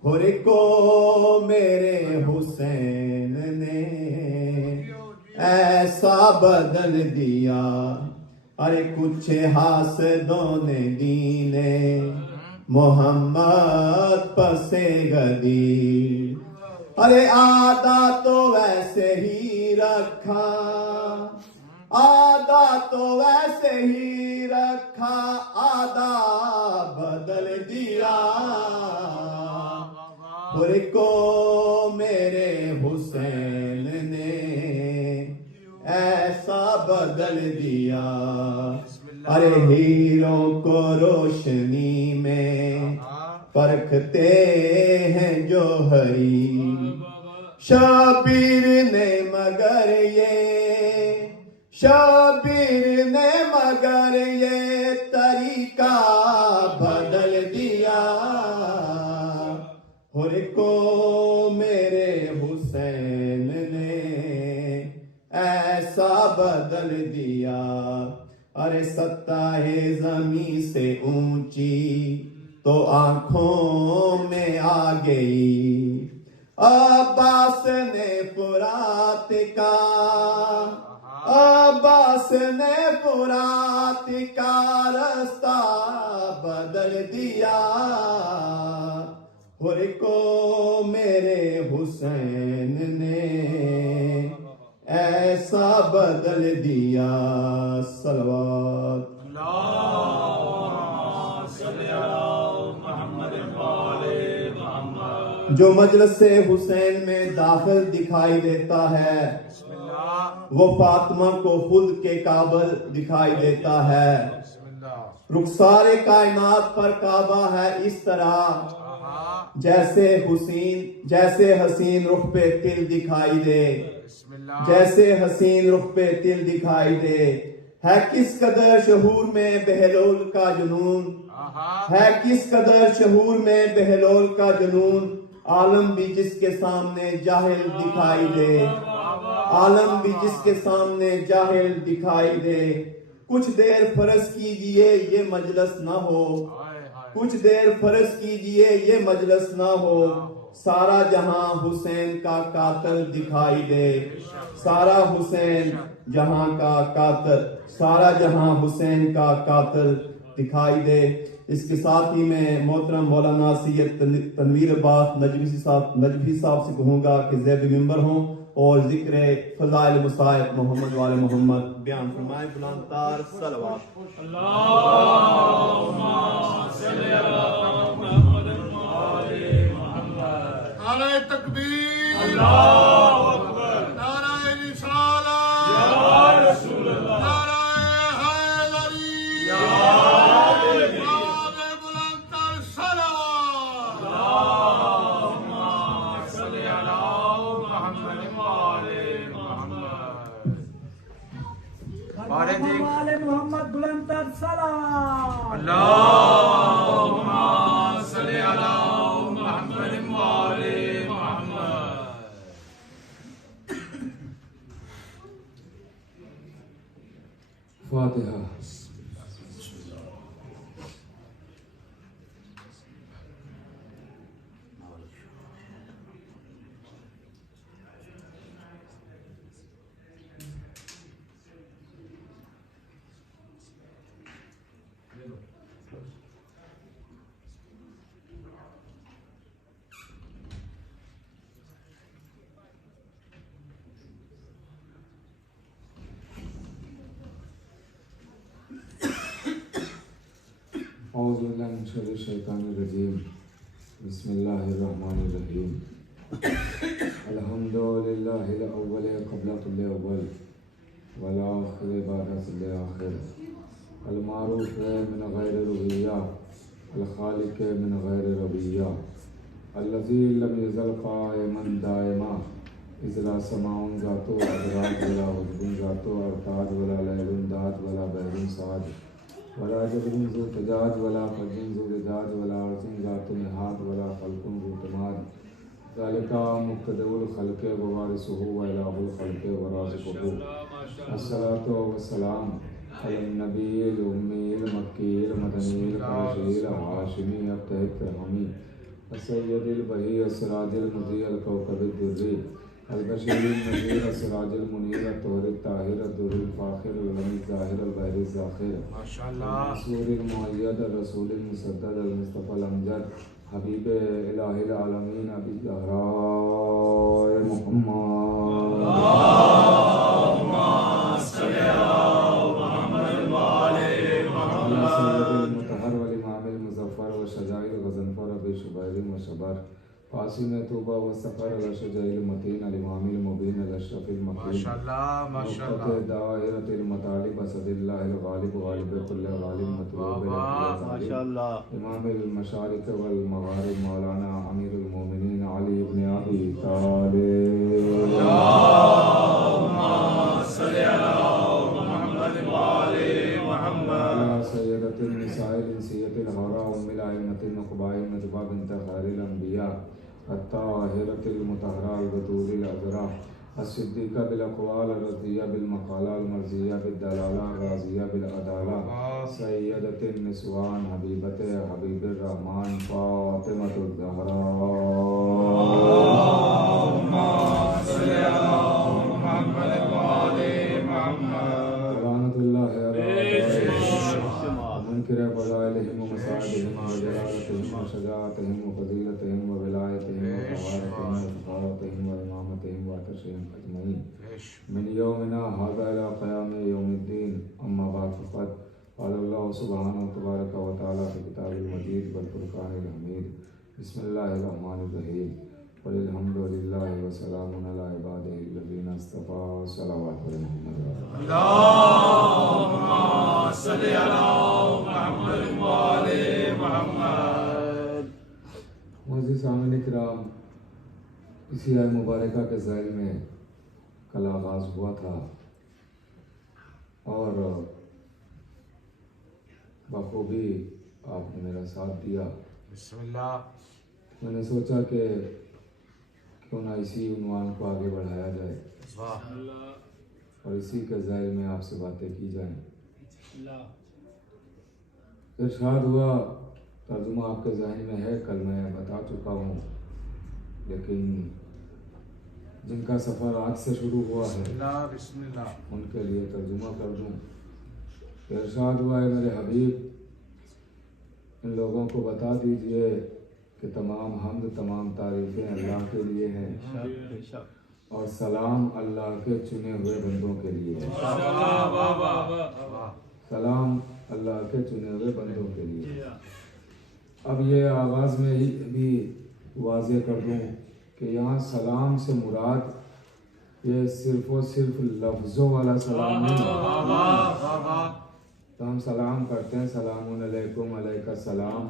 हुर को मेरे हुसैन ने ऐसा बदल दिया। अरे कुछ हासदों ने दीने मोहम्मद पसे गदी। अरे आधा तो वैसे ही रखा, आधा तो वैसे ही रखा, आधा बदल दिया। हुर को मेरे हुसैन ने ऐसा बदल दिया। अरे हीरों को रोशनी में परखते हैं जो हरी, शबीर ने मगर शबीर ने मगर ये तरीका बदल दिया। हुर को मेरे हुसैन ने ऐसा बदल दिया। अरे सत्ताए जमी से ऊंची तो आंखों में आ गई। अब्बास ने फुरात का, अब्बास ने फुरात का रास्ता बदल दिया। हुर को मेरे हुसैन ने ऐसा बदल दिया। सलवात जो मजलिस से हुसैन में दाखिल दिखाई देता है वो फातिमा को खुद के काबिल दिखाई देता है। रुखसारे कायनात पर काबा है इस तरह जैसे हसीन रुख पे तिल दिखाई दे, जैसे हसीन रुख पे तिल दिखाई दे। है किस कदर शहूर में बहलोल का जुनून, है किस कदर शहूर में बहलोल का जुनून। आलम भी जिसके सामने जाहिल दिखाई दे, आलम भी जिसके सामने जाहिल दिखाई दे। कुछ देर फर्ज कीजिए ये मजलिस न हो, कुछ देर फर्ज कीजिए ये मजलिस न हो। सारा जहां हुसैन का कातिल दिखाई दे, सारा हुसैन जहां का कातिल, सारा जहां हुसैन का कातिल दिखाई दे। इसके साथ ही मैं मोहतरम मौलाना सैयद तनवीर अब्बास नजवी साहब से कहूँगा कि ज़ैब मिंबर हों और जिक्र फज़ाइल मुसाइब मोहम्मद वाले मोहम्मद बयान फरमाए। बुलंद तार सलवात। नारे तकबीर, अल्लाहु अकबर, नारे रिसालत, या रसूल अल्लाह, नारे हैदरी, या हैदरी, आवाज़ बुलंद कर सलावत। अल्लाहुम्मा सल्ली अला मुहम्मद व आले मुहम्मद। वाले मोहम्मद बुलंद कर सलाम। अल्लाहुम्मा सल्ली अला मुहम्मद व आले मुहम्मद। फातिहा। औज़ु बिल्लाहि मिन शर्रि शैतानिर रजीम। बिस्मिल्लाहिर्रहमानिर्रहीम। अल्हम्दुलिल्लाहिल अव्वल क़ब्ल कुल्लि अव्वल वल आखिर बाद कुल्लि आखिर। अल मारूफ मिन गैरि रुबिय्या, अल खालिक मिन गैरि रबिय्या। अल्लज़ी लम यज़ल क़ाइमन दाइमा, इज़ला समाउन ज़ातो अदराज वला हुज़्बुन ज़ातो अरताज वला लैलुन दात वला बहरुन साज वला जबरिन ज़ु तजाज वला फज्जिन ज़ु रिजाज वला अर्ज़िन ज़ातु निहात वला खल्कुन ज़ु तमाद। ज़ालिका मुक़्तदउल खल्क़े व वारिसुहु व इलाहुल खल्क़े व राज़िक़ुहु। अस्सलातु वस्सलाम नबील उम्मील मक्कील मदनील कुरैशील हाशिमी अब्तहित हमी सय्यदिल बही असराजिल मुज़ील कौकबिल दुर्री अलबशीरिल नज़ीर असराजिल मुनीर तोहर ताहिर दुरुल फाखिर लमी ज़ाहिर अलबहरी ज़ाखिर माशाअल्लाह सूरिल मुअय्यद रसूलिल मुसद्दद अल मुस्तफ़ा अमजद हबीब इलाहिल आलमीन अबी ज़हरा मुहम्मद कासिम तौबा व सफर अलशजाइल मतीन अलिमामिल मुबीन अलशरफिल मकीन माशाअल्लाह माशाअल्लाह दायरतिल मतालिब असदिल्लाहिल गालिब गालिब कुल्ल गालिब मतलूब माशाअल्लाह इमामिल मशारिक वल मगारिब मौलाना अमीरुल मोमिनीन अली इब्न अबी तालिब अल्लाहुम्मा सल्ली अला मुहम्मद व आले मुहम्मद सय्यदतिन निसाइल इंसियतिल हरा उम्मिल आइमतिल नुखबाइन नजबा बिन्त खैरिल अंबिया अत्ताहिरतिल मुतहरा अलबतूलिल अज़रा अस्सिद्दीक़ा बिल अक़वाल रज़िया बिल मक़ालाल मर्ज़िया बिद दलाला राज़िया बिल अदाला सय्यदतिन निस्वान हबीबते हबीबिर रहमान फ़ातिमतुज़ ज़हरा अल्लाहुम्मा सल्ली अला मुहम्मद व आले मुहम्मद लानतुल्लाहि अलैहिम मुनकिर फ़ज़ाइलिहिम व मसाइलिहिम व जलालतिहिम व शजाअतिहिम व फ़ज़ीलतिहिम व विलायतिहिम व तहारतिहिम व सफ़ावतिहिम व इमामतिहिम व अतशिहिम अजमईन मिन यौमिना हाज़ा इला क़याम यौमिद्दीन अम्मा बअद फ़क़द क़ाल अल्लाहु सुब्हानहु तबारक व तआला फ़ी किताबिल मजीद वल फ़ुरक़ानिल हमीद बिस्मिल्लाहिर रहमानिर रहीम क़ुलिल हम्दुलिल्लाहि व सलामुन अला इबादिहिल लज़ीना इस्तफ़ा सल्लल्लाहु अलैहि वसल्लम अल्लाहुम्मा सल्ली अला मुहम्मद व आले मुहम्मद। मुअज़्ज़िज़ सामिन किराम, इसी आय मुबारका के ज़ैल में कल आगाज़ हुआ था और बखूबी आपने मेरा साथ दिया। बिस्मिल्लाह। मैंने सोचा कि क्यों ना इसी उन्वान को आगे बढ़ाया जाए और इसी के ज़ैल में आपसे बातें की जाएं। इरशाद हुआ, तर्जुमा आपके ज़हन में है, कल मैं बता चुका हूँ, लेकिन जिनका सफ़र आज से शुरू हुआ है उनके लिए तर्जुमा कर दूँ। इरशाद हुआ है, मेरे हबीब इन लोगों को बता दीजिए कि तमाम हम्द तमाम तारीफ़ें अल्लाह के लिए हैं और सलाम अल्लाह के चुने हुए बंदों के लिए है। सलाम अल्लाह के चुने हुए बंदों के लिए। अब ये आगाज़ में ही भी वाज़े कर दूँ कि यहाँ सलाम से मुराद ये सिर्फ़ और सिर्फ लफ्ज़ों वाला सलाम नहीं। तो हम सलाम करते हैं, सलामुन अलैकुम अलैका सलाम,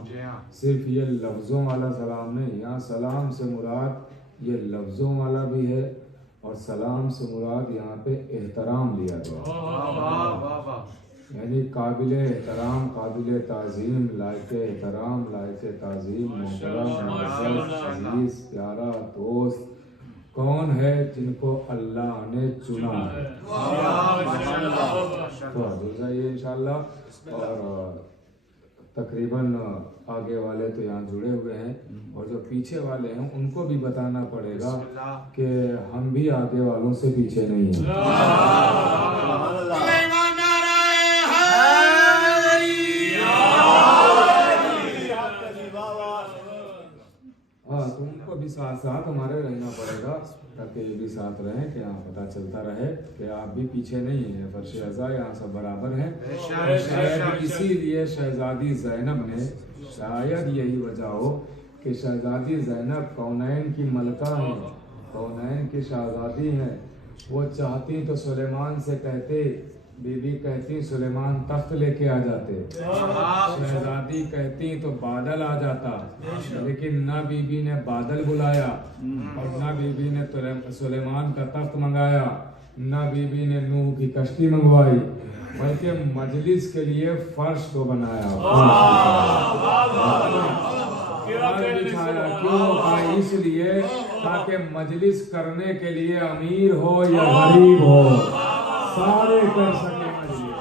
सिर्फ ये लफ्ज़ों वाला सलाम नहीं। यहाँ सलाम से मुराद ये लफ्ज़ों वाला भी है और सलाम से मुराद यहाँ पे एहतराम लिया गया, यानी काबिल एहतराम, काबिल ताज़ीम, लायक एहतराम, लायक ताज़ीम, मोहतरम, अज़ीज़, प्यारा दोस्त कौन है जिनको अल्लाह ने चुना है। तो हजूर जाइए इंशाअल्लाह। और तकरीबन आगे वाले तो यहाँ जुड़े हुए हैं और जो पीछे वाले हैं उनको भी बताना पड़ेगा कि हम भी आगे वालों से पीछे नहीं हैं। हाँ, तो उनको भी साथ साथ हमारे रहना पड़ेगा ताकि ये भी साथ रहें कि यहाँ पता चलता रहे कि आप भी पीछे नहीं हैं। फर्श अज़ा यहाँ सब बराबर हैं। शायद इसीलिए शहजादी ज़ैनब ने, शायद यही वजह हो कि शहजादी ज़ैनब कौनैन की मलका हैं, कौनैन की शहजादी हैं। वो चाहती तो सुलेमान से कहते, बीबी कहती सुलेमान तख्त लेके आ जाते, शहजादी कहती तो बादल आ जाता, लेकिन ना बीबी ने बादल बुलाया और ना बीबी ने सुलेमान का तख्त मंगाया, ना बीबी ने नूह की कश्ती मंगवाई, बल्कि मजलिस के लिए फर्श को बनाया, क्यों? इसलिए ताकि मजलिस करने के लिए अमीर हो या गरीब हो सारे कर सके मजलिस।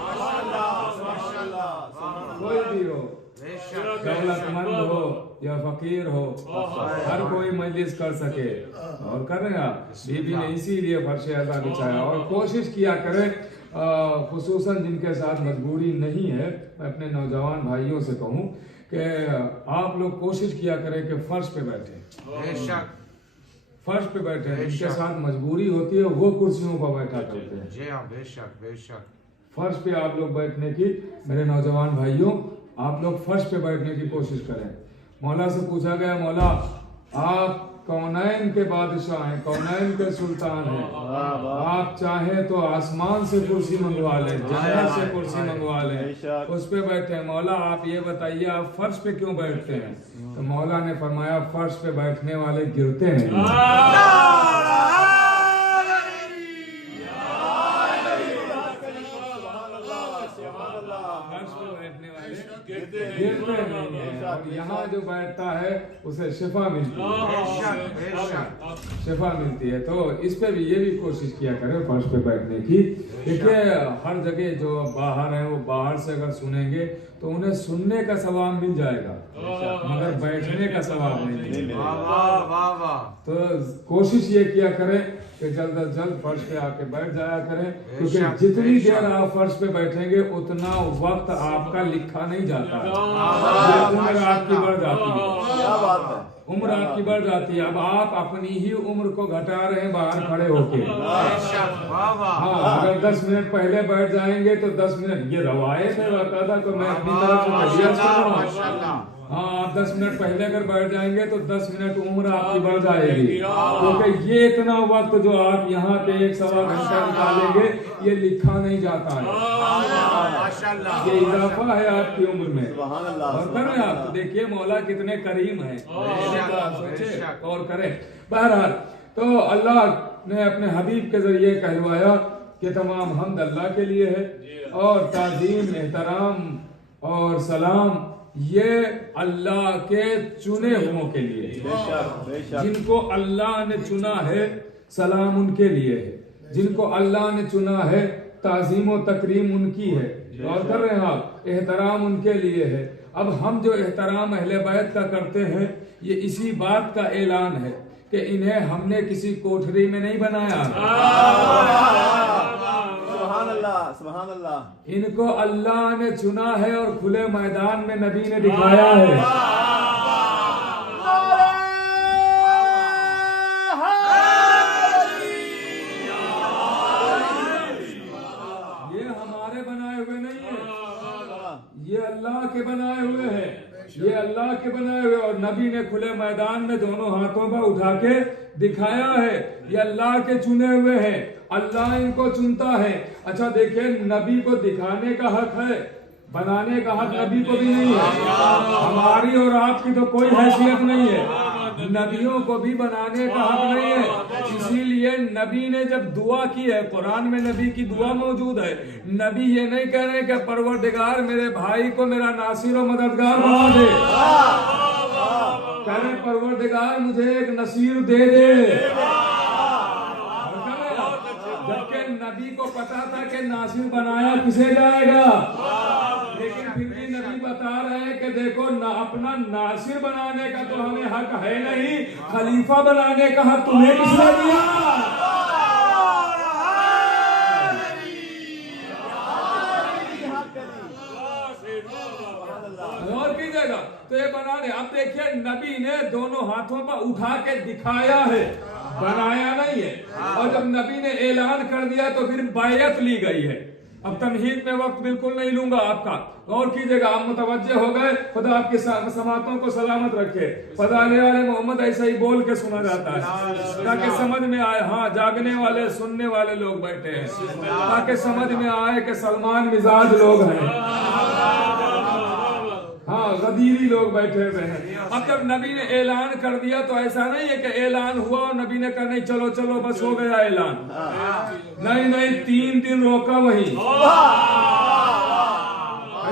या फकीर हो, हर कोई मजलिस कर सके। और कर रहे हैं आप, बीबी ने इसीलिए फर्श अज़ा बिछाया। और कोशिश किया करें, खुसूसन जिनके साथ मजबूरी नहीं है, मैं अपने नौजवान भाइयों से कहूँ कि आप लोग कोशिश किया करें कि फर्श पे बैठे, बेशक फर्श पे बैठे। जिनके साथ मजबूरी होती है वो कुर्सियों पर बैठा करते हैं। जी हाँ, बेशक बेशक। फर्श पे आप लोग बैठने की, मेरे नौजवान भाइयों, आप लोग फर्श पे बैठने की कोशिश करें। मौला से पूछा गया, मौला आप कौनैन के बादशाह हैं, कौनैन के सुल्तान हैं, आप चाहें तो आसमान से कुर्सी मंगवा लें, जन्नत से कुर्सी मंगवा लें, उस पे बैठे। मौला आप ये बताइए आप फर्श पे क्यों बैठते हैं? तो मौला ने फरमाया फर्श पे बैठने वाले गिरते हैं। गिरते नहीं है। और यहाँ जो बैठता है उसे शिफा मिलती है, शिफा मिलती है। तो इस पे भी ये भी कोशिश किया करें फर्श पे बैठने की। देखिए हर जगह जो बाहर है वो बाहर से अगर सुनेंगे तो उन्हें सुनने का सवाब मिल जाएगा, मगर बैठने का सवाब नहीं मिलेगा। तो कोशिश ये किया करें कि जल्द अज जल्द फर्श पे आके बैठ जाया करें, क्योंकि जितनी देर आप फर्श पे बैठेंगे उतना वक्त आपका लिखा नहीं जाता है, उम्र आपकी बढ़ जाती है, उम्र आपकी बढ़ जाती है। अब आप अपनी ही उम्र को घटा रहे हैं बाहर खड़े होके। हाँ, अगर 10 मिनट पहले बैठ जाएंगे तो 10 मिनट, ये रवायत है बाकायदा, तो मैं अपनी तरफ से नसीहत कर रहा हूँ। हाँ, आप 10 मिनट पहले अगर बैठ जाएंगे तो 10 मिनट उम्र आपकी बढ़ जाएगी, क्योंकि ये इतना वक्त जो आप यहाँ पे 1 सवा घंटा निकालेंगे ये लिखा नहीं जाता है, ये इजाफा है आपकी उम्र में। और करें आप तो देखिए मौला कितने करीम है, सोचे और करें। बहरहाल तो अल्लाह ने अपने हबीब के जरिए कहलवाया कि तमाम हमद अल्लाह के लिए है, और ताजीम, एहतराम और सलाम ये अल्लाह के चुने हुओं के लिए, जिनको अल्लाह ने चुना है सलाम उनके लिए है, जिनको अल्लाह ने चुना है ताजीम और तकरीम उनकी है। और कर रहे हैं आप, एहतराम उनके लिए है। अब हम जो एहतराम अहले बैत का करते हैं ये इसी बात का ऐलान है कि इन्हें हमने किसी कोठरी में नहीं बनाया, सुभान अल्लाह, इनको अल्लाह ने चुना है और खुले मैदान में नबी ने दिखाया है। ये हमारे बनाए हुए नहीं है, ये अल्लाह के बनाए हुए हैं, ये अल्लाह के बनाए हुए। और नबी ने खुले मैदान में दोनों हाथों पर उठा के दिखाया है, ये अल्लाह के चुने हुए हैं, अल्लाह इनको चुनता है। अच्छा देखिए, नबी को दिखाने का हक है, बनाने का हक नबी को भी नहीं है। हमारी और आपकी तो कोई हैसियत नहीं है, नबियों को भी बनाने का हक नहीं है। इसीलिए नबी ने जब दुआ की है, कुरान में नबी की दुआ मौजूद है, नबी ये नहीं कह रहे कि परवरदिगार मेरे भाई को मेरा नासिर और मददगार बना दे, कह रहे परवरदिगार मुझे एक नसीर दे दे। जबकि नबी को पता था कि नासिर बनाया किसे जाएगा, लेकिन फिर भी नबी बता रहे हैं कि देखो ना, अपना नासिर बनाने का तो हमें हक है नहीं, खलीफा बनाने का हक तुम्हें किसने दिया? और कीजिएगा तो ये बना दे। अब देखिए नबी ने दोनों हाथों पर उठा के दिखाया है, बनाया नहीं है। और जब नबी ने ऐलान कर दिया तो फिर बैयत ली गई है। अब तमहीद में वक्त बिल्कुल नहीं लूंगा आपका, गौर कीजिएगा, आप मुतवज्जे हो गए। खुदा आपकी समातों को सलामत रखे। फदाले वाले मोहम्मद ऐसा ही बोल के सुना जाता है ताकि समझ में आए। हाँ, जागने वाले सुनने वाले लोग बैठे हैं ताकि समझ में आए कि सलमान मिजाज लोग हैं, हाँ गदीरी लोग बैठे हुए हैं। अब जब नबी ने ऐलान कर दिया तो ऐसा नहीं है कि ऐलान हुआ और नबी ने कहा नहीं चलो चलो बस हो गया ऐलान, नहीं नहीं, 3 दिन रोका वहीं,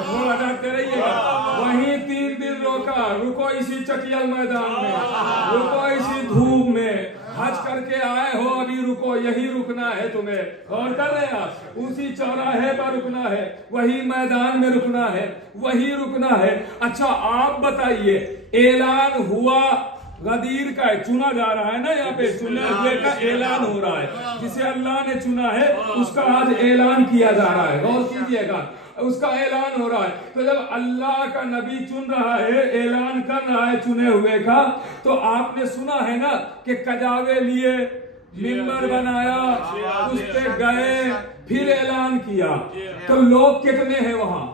थोड़ा जाते रहिएगा, वहीं 3 दिन रोका, रुको इसी चकियल मैदान में, रुको इसी धूप में, हज करके आए हो अभी रुको, यही रुकना है तुम्हें। और कर रहे हैं आप, उसी चौराहे पर रुकना है, वही मैदान में रुकना है, वही रुकना है। अच्छा आप बताइए, ऐलान हुआ गदीर का है, चुना जा रहा है ना, यहाँ पे चुने हुए का ऐलान हो रहा है। जिसे अल्लाह ने चुना है उसका आज ऐलान किया जा रहा है। गौर कीजिएगा, उसका ऐलान हो रहा है। तो जब अल्लाह का नबी चुन रहा है, ऐलान कर रहा है चुने हुए का, तो आपने सुना है ना कि कजावे लिए, मिंबर बनाया, उस पे गए, फिर ऐलान किया। तो लोग कितने हैं वहां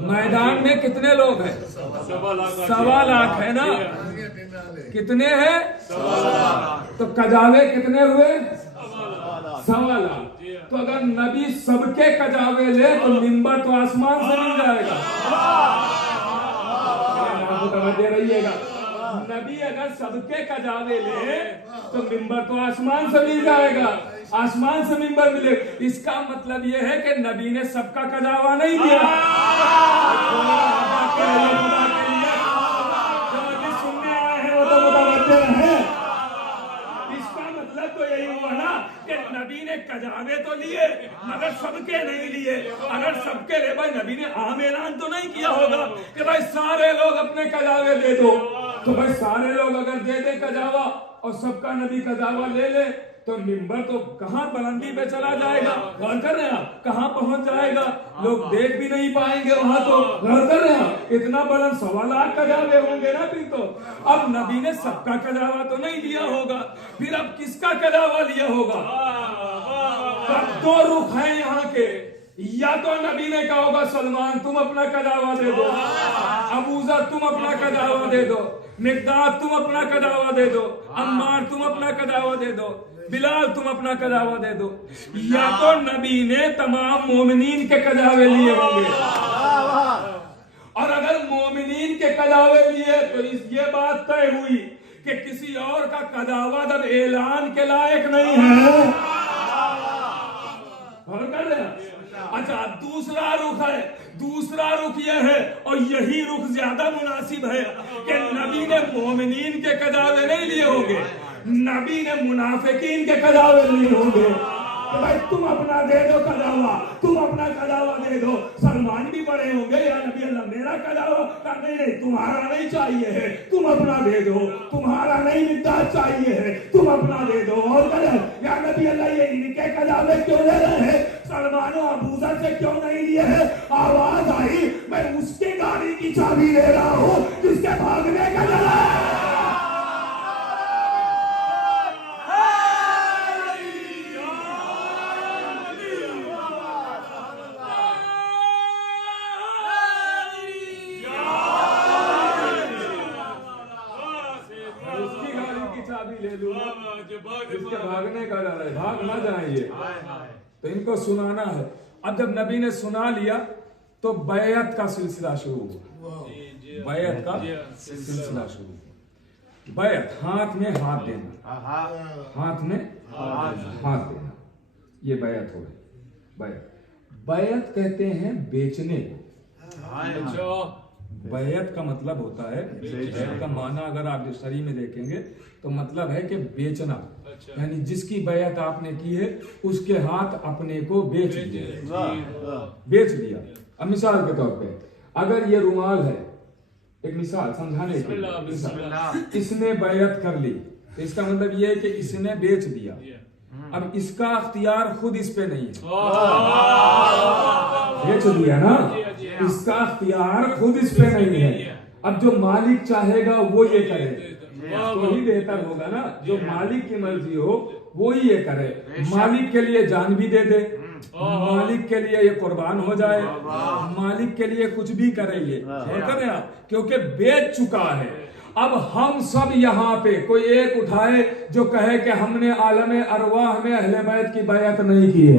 मैदान में? कितने लोग हैं? 1.25 लाख है ना? कितने हैं? तो कजावे कितने हुए? 1.25 लाख। तो अगर नबी सबके कजावे ले तो मिंबर तो आसमान से मिल जाएगा। दे रहिएगा, नबी अगर सबके कजावे ले तो मिंबर तो आसमान से मिल जाएगा, आसमान से मिंबर मिले। इसका मतलब यह है कि नबी ने सबका कजावा नहीं दिया। जो सुनने आए हैं वो तो मुतवज्जे रहे। इसका मतलब तो यही हुआ ना कि नबी ने कजावे तो लिए मगर सबके नहीं लिए। अगर सबके ले, भाई नबी ने आम ऐलान तो नहीं किया होगा कि भाई सारे लोग अपने कजावे दे दो। तो भाई सारे लोग अगर दे दे कजावा और सबका नबी कजावा ले ले तो मिंबर तो कहां बुलंदी पे चला जाएगा। गौर कर रहे हैं आप, कहां पहुंच जाएगा, लोग देख भी नहीं पाएंगे वहां। तो गौर कर रहे हैं आप, इतना बुलंद 1.25 लाख कजावे होंगे ना। फिर तो अब नबी ने सबका कजावा तो नहीं लिया होगा, फिर अब किसका कजावा लिया होगा? अब 2 रुख हैं यहाँ के। या तो नबी ने कहा होगा सलमान तुम अपना कजावा दे दो, अबूजर तुम अपना कजावा दे दो, मिकदाद तुम अपना कजावा दे दो, अम्मार तुम अपना कजावा दे दो, बिलाल तुम अपना कजावा दे दो। या तो नबी ने तमाम मोमिनीन के कजावे लिए होंगे। और अगर मोमिनीन के कजावे लिए तो ये बात तय हुई कि किसी और का कजावा जब ऐलान के लायक नहीं है। और कर रहे हैं? अच्छा, दूसरा रुख है। दूसरा रुख यह है, और यही रुख ज्यादा मुनासिब है कि नबी ने मोमिनीन के कजावे नहीं लिए होंगे, नबी ने मुनाफिकीन के कजावे लिए होंगे। तो भाई तुम अपना दे दो कजावा, तुम अपना कजावा दे दो। सलमान भी बड़े होंगे, या नबी अल्लाह मेरा कजावा नहीं नहीं तुम्हारा नहीं चाहिए है, तुम अपना दे दो। तुम्हारा नहीं मिकदार चाहिए है, तुम अपना दे दो। और कहे या नबी अल्लाह ये इनके कजावे क्यों ले रहे हैं, सलमान और अबूजर से क्यों नहीं लिए है? आवाज आई, मैं उसके गाड़ी की चाबी ले रहा हूँ जिसके भागने का डर है। इसके भागने का डर है, भाग ना जाएंगे। तो इनको सुनाना है। अब जब नबी ने सुना लिया तो बैयत का सिलसिला शुरू हुआ। बैयत का सिलसिला शुरू हुआ। बैयत, हाथ में हाथ देना, हाथ में हाथ देना, ये बैयत हो गई। बैयत, बैयत कहते हैं बेचने को। बैयत का मतलब होता है, बैयत का माना अगर आप डिक्शनरी में देखेंगे तो मतलब है कि बेचना। यानी जिसकी बैयत आपने की है उसके हाथ अपने को बेच दिया, बेच दिया। अब मिसाल के तौर पे अगर ये रुमाल है, एक मिसाल समझाने के लिए, इसने बैयत कर ली तो इसका मतलब ये है कि इसने बेच दिया। अब इसका अख्तियार खुद इस पे नहीं है, बेच दिया ना, इसका अख्तियार खुद इस पे नहीं है। अब जो मालिक चाहेगा वो ये करे तो ही बेहतर होगा ना। जो मालिक की मर्जी हो वो ही ये करे। मालिक के लिए जान भी दे दे, मालिक के लिए ये कुर्बान हो जाए, मालिक के लिए कुछ भी करे ये करे आप, क्योंकि बेच चुका है। अब हम सब यहाँ पे कोई एक उठाए जो कहे कि हमने आलम अरवाह में अहले बैत की बैत नहीं की है।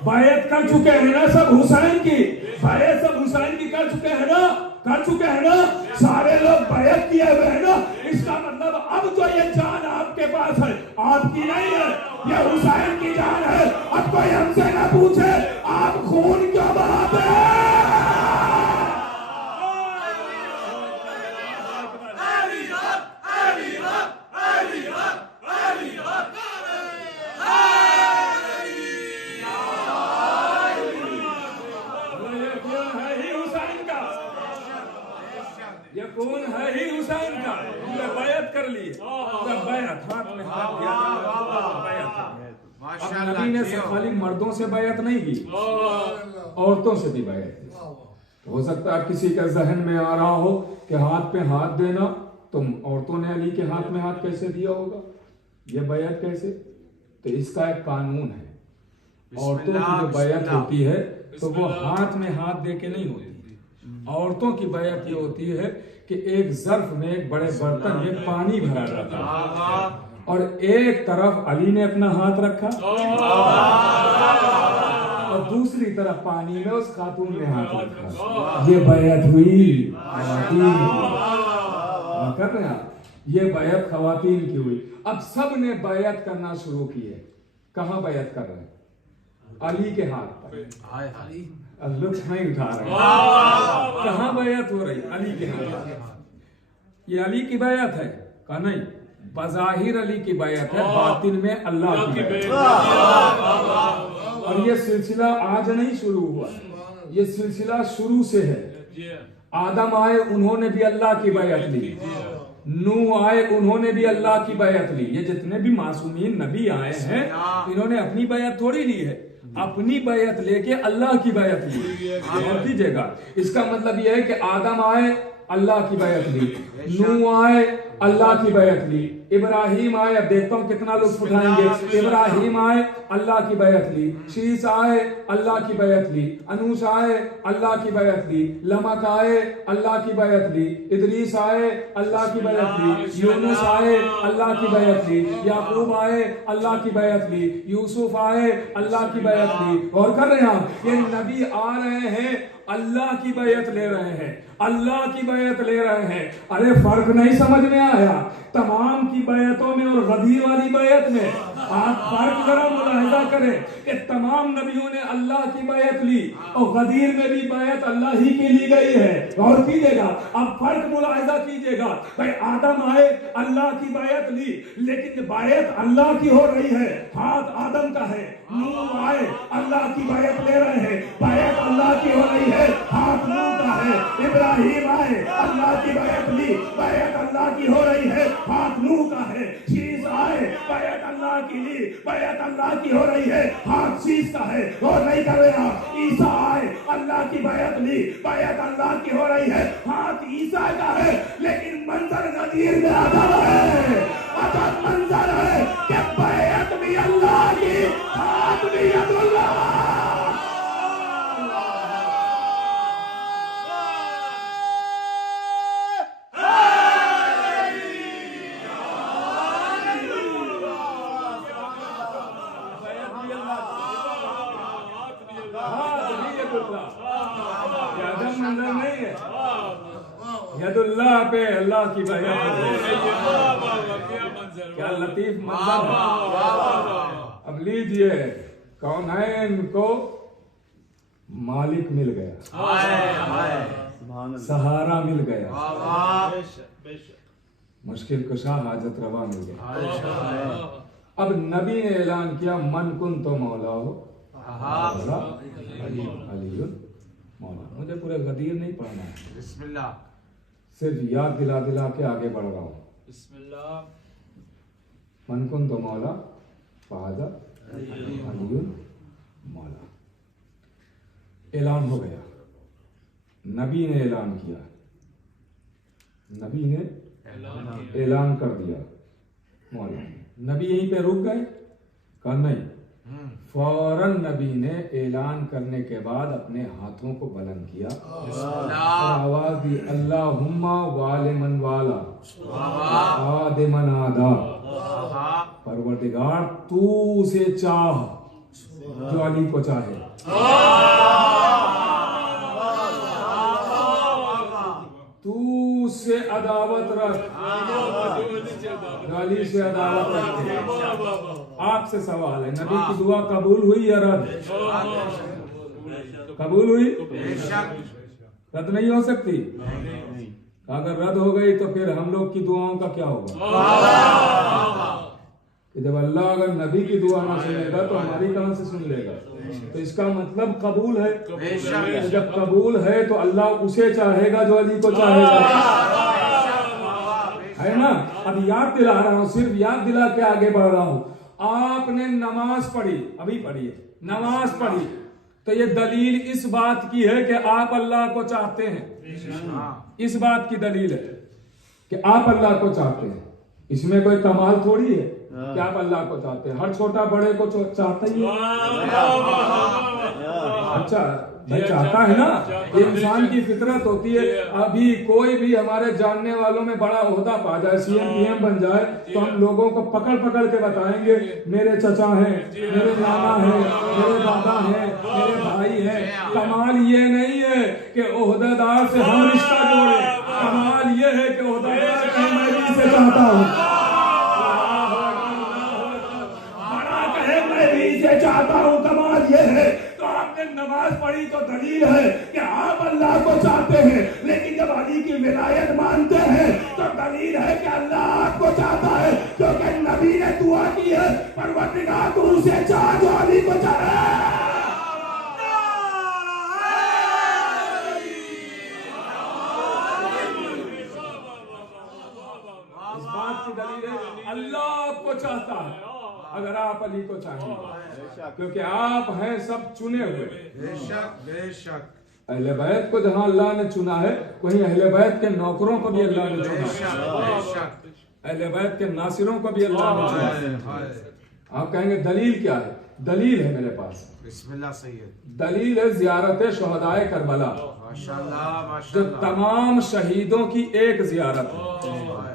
बैत कर चुके हैं ना सब हुसैन की, बैत सब हुसैन की कर चुके हैं ना, कर चुके हैं ना, सारे लोग बैत किए हुए हैं ना। इसका मतलब अब जो ये जान आपके पास है आपकी नहीं है, ये हुसैन की जान है। अब कोई हमसे ना पूछे आप खून क्यों बहाते हैं। ये कौन है ही हुसैन का, तुमने बैत कर लिए, बैत हाथ में हाथ दिया, बैत। अब नबी ने खाली मर्दों से बैत नहीं की, औरतों से भी बैत की। हो सकता है किसी के जहन में आ रहा हो कि हाथ पे हाथ देना, तुम औरतों ने अली के हाथ में हाथ कैसे दिया होगा, ये बैत कैसे? तो इसका एक कानून है, औरतों की जो बैत होती है तो वो हाथ में हाथ दे के नहीं होती। औरतों की बैत ये होती है कि एक ज़र्फ में, एक बड़े बर्तन में पानी भरा जाता है और एक तरफ अली ने अपना हाथ रखा और दूसरी तरफ पानी में उस खातून ने हाथ रखा। ये बैत हुई कर रहे हैं आप, ये बैत खवातीन की हुई। अब सब ने बैत करना शुरू की है। कहाँ बैत कर रहे हैं? अली के हाथ पर। लुत्फ नहीं उठा रहे। कहाँ बैत हो रही? अली के हाथ। ये अली की बैत है? कहा नहीं, बज़ाहिर अली की बैत है, बातिन में अल्लाह की बैत। और ये सिलसिला आज नहीं शुरू हुआ, ये सिलसिला शुरू से है। आदम आए, उन्होंने भी अल्लाह की बैत ली। नूह आए, उन्होंने भी अल्लाह की बैत ली। ये जितने भी मासूमीन नबी आए हैं, इन्होंने अपनी बैत थोड़ी ली है, अपनी बैत लेके अल्लाह की बैत ली। और कीजिएगा, इसका मतलब यह है कि आदम आए, अल्लाह की बैत ली, नूह आए, अल्लाह की बैत ली, इब्राहिम आए, अब देखता हूँ कितना लुत्फ उठाएंगे, इब्राहिम आए, अल्लाह की बैत ली, शीस आए, अल्लाह की बैत ली, अनूस आए, अल्लाह की बैत ली, लमक आए, अल्लाह की बैत ली, इदरीस आए, अल्लाह की बैत ली, यूनुस आए, अल्लाह की बैत ली, याकूब आए, अल्लाह की बैत ली, यूसुफ आए, अल्लाह की बैत ली। और कर रहे हैं आप, ये नबी आ रहे हैं, अल्लाह की बैत ले रहे हैं, अल्लाह की बैत ले रहे हैं। अरे फर्क नहीं समझ में आया तमाम की बैतों में और गदीर वाली बैत में? आप फर्क जरा मुलाहिजा करें कि तमाम नबियों ने अल्लाह की बैत ली और गदीर में भी बैत अल्लाह ही की ली गई है। और कीजिएगा, अब फर्क मुलाहिजा कीजिएगा। भाई आदम आए, अल्लाह की बैत ली, लेकिन बैत अल्लाह की हो रही है, हाथ आदम का है। नूह आए, अल्लाह की बैत ले रहे हैं, बैत अल्लाह की हो रही है, हाथ नूह का है। इब्राहिम आए, अल्लाह की बैत ली, बैत अल्लाह की हो रही है, हाथ नूह का है। शीस आए, बैत अल्लाह की ली, बैत अल्लाह की हो रही है, हाथ शीस का है। और नहीं कर रहे आप, ईसा आए, अल्लाह की बैत ली, बैत अल्लाह की हो रही है, हाथ ईसा का है। लेकिन मंजर गदीर में अदब है, अदब मंजर है कि बैत भी अल्लाह की, हाथ भी अल्लाह। यदुल्लाह पे अल्लाह की बैत, क्या लतीफ मंजर है। अब लीजिए, कौनैन को मालिक मिल गया, सहारा मिल गया, मुश्किल कुशा हाजत रवा मिल गया। अब नबी ने ऐलान किया, मन कुन तो मौला हो अली मौला। मुझे पूरे गदीर नहीं पढ़ना है, बिस्मिल्लाह, सिर्फ याद दिला दिला के आगे बढ़ रहा हूं। मन कुन तो मौला फाजा अली मौला। ऐलान हो गया, नबी ने ऐलान किया, नबी ने ऐलान कर दिया मौला। नबी यहीं पे रुक गए? कहा नहीं, फौरन नबी ने ऐलान करने के बाद अपने हाथों को बुलंद किया और आवाज दी, अल्लाहुम्मा वाले मन वाला आदे मन आदा। परवरदिगार तू उसे चाह जो अली को चाहे, तू से अदावत रख अली से अदावत रखते। आपसे सवाल है, नबी की दुआ कबूल हुई या रद्द? कबूल हुई? रद्द नहीं हो सकती। अगर रद्द हो गई तो फिर हम लोग की दुआओं का क्या होगा? कि जब अल्लाह अगर नबी की दुआ ना सुनेगा तो हमारी कहां से सुन लेगा? तो इसका मतलब कबूल है। जब कबूल है तो अल्लाह उसे चाहेगा जो अली को चाहेगा। है ना। अब याद दिला रहा हूँ, सिर्फ याद दिला के आगे बढ़ रहा हूँ। आपने नमाज पढ़ी, अभी पढ़िए, नमाज पढ़ी, तो ये दलील इस बात की है कि आप अल्लाह को चाहते हैं। इस बात की दलील है कि आप अल्लाह को चाहते हैं। इसमें कोई कमाल थोड़ी है कि आप अल्लाह को चाहते हैं। हर छोटा बड़े को चाहता ही है। अच्छा भाई चाहता है ना, ये इंसान की फितरत होती है। अभी कोई भी हमारे जानने वालों में बड़ा ओहदा पा जाए, सीएम पीएम बन जाए, तो हम लोगों को पकड़ पकड़ के बताएंगे मेरे चचा हैं, मेरे नाना हैं, मेरे दादा हैं, मेरे भाई हैं। कमाल ये नहीं है कि ओहदेदार से हम रिश्ता जोड़े, कमाल ये है कि ओहदेदार कहे मैं भी इसे चाहता हूँ, बड़ा कहे मैं भी इसे चाहता हूँ। कमाल ये है। तो आपने नमाज पढ़ी तो दलील है कि आप अल्लाह को चाहते हैं, लेकिन जब अली की विलायत मानते हैं तो दलील है कि अल्लाह आपको चाहता है, क्योंकि नबी ने दुआ की है, परवरदिगार तू उसे चाह जो अली को चाहे। इस बात की दलील है अल्लाह आपको चाहता है अगर आप अली को चाहेंगे, क्योंकि आप हैं सब चुने हुए। बेशक बेशक। अहले बैत को जहां अल्लाह ने चुना है, वहीं अहले बैत के नौकरों को भी अल्लाह ने चुना, अहले बैत के नासिरों को भी अल्लाह ने चुना। आप कहेंगे दलील क्या है? दलील है मेरे पास, बिस्मिल्लाह सैयद। दलील है ज़ियारत शोहदाए करबला, माशाअल्लाह जो माशाअल्लाह। तमाम शहीदों की एक ज़ियारत है।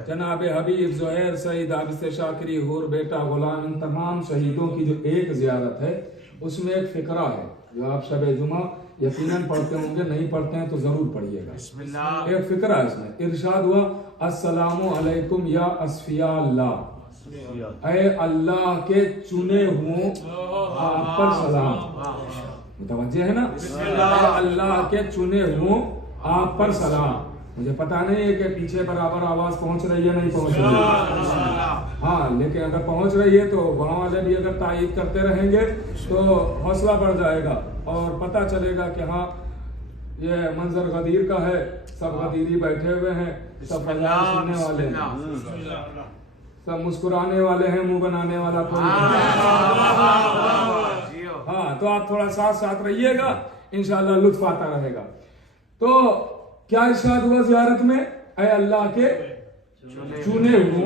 जनाब हबीब, ज़ुहैर, सईद, आबिद शाकिरी, हुर, बेटा, गुलाम, इन तमाम शहीदों की जो एक ज़ियारत है, उसमें एक फिक्रा है जो आप शबे जुमा यकीनन पढ़ते होंगे, नहीं पढ़ते हैं तो जरूर पढ़िएगा। बिस्मिल्लाह। एक फिक्रा है इसमें। इरशाद हुआ अस्सलामु अलैकुम या अस्फिया अल्लाह, ऐ अल्लाह के चुने हुओं आप पर सलाम। मुतवज्जे है ना, ऐ अल्लाह के चुने हुओं आप पर सलाम। मुझे पता नहीं है कि पीछे बराबर आवाज पहुंच रही है नहीं पहुंच रही है, हाँ, लेकिन अगर पहुंच रही है तो वहां वाले भी अगर तायीद करते रहेंगे तो हौसला बढ़ जाएगा और पता चलेगा कि हाँ ये मंजर गदीर का है, सब गदीरी बैठे हुए हैं, सब फजाइल सुनने वाले हैं, सब मुस्कुराने वाले हैं, मुंह बनाने वाला कोई नहीं। हाँ, तो आप थोड़ा साथ साथ रहिएगा, इंशाल्लाह लुत्फ आता रहेगा। तो क्या इरशाद हुआ ज़ियारत में? ऐ अल्लाह के चुने हुए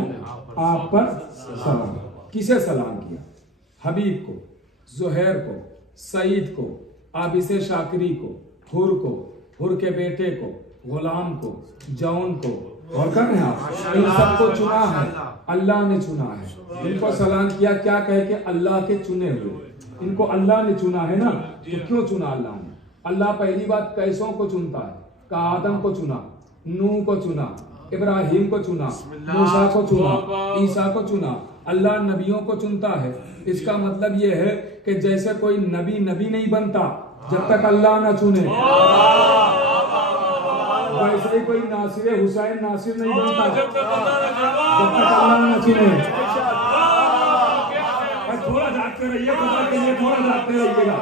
आप पर सलाम। किसे सलाम किया? हबीब को, ज़ुहैर को, सईद को, आबिसे शाकिरी को, हुर के बेटे को, गुलाम को, जौन को, और कर रहे हैं इन सबको चुना है, अल्लाह ने चुना है। इनको सलाम किया, क्या कहे कि अल्लाह के चुने हुए। इनको अल्लाह ने चुना है ना, तो क्यों चुना अल्लाह ने? अल्लाह पहली बात कैसों को चुनता है, का आदम को चुना, नूह को चुना, इब्राहिम को चुना, मूसा को चुना, ईसा को चुना। अल्लाह नबियों को चुनता है। इसका मतलब यह है कि जैसे कोई नबी नहीं बनता जब तक अल्लाह ना चुने, वैसे ही कोई नासिर हुसैन नासिर नहीं बनता जब तक अल्लाह ना चुने। थोड़ा जागते रहिए, थोड़ा जागते रहिएगा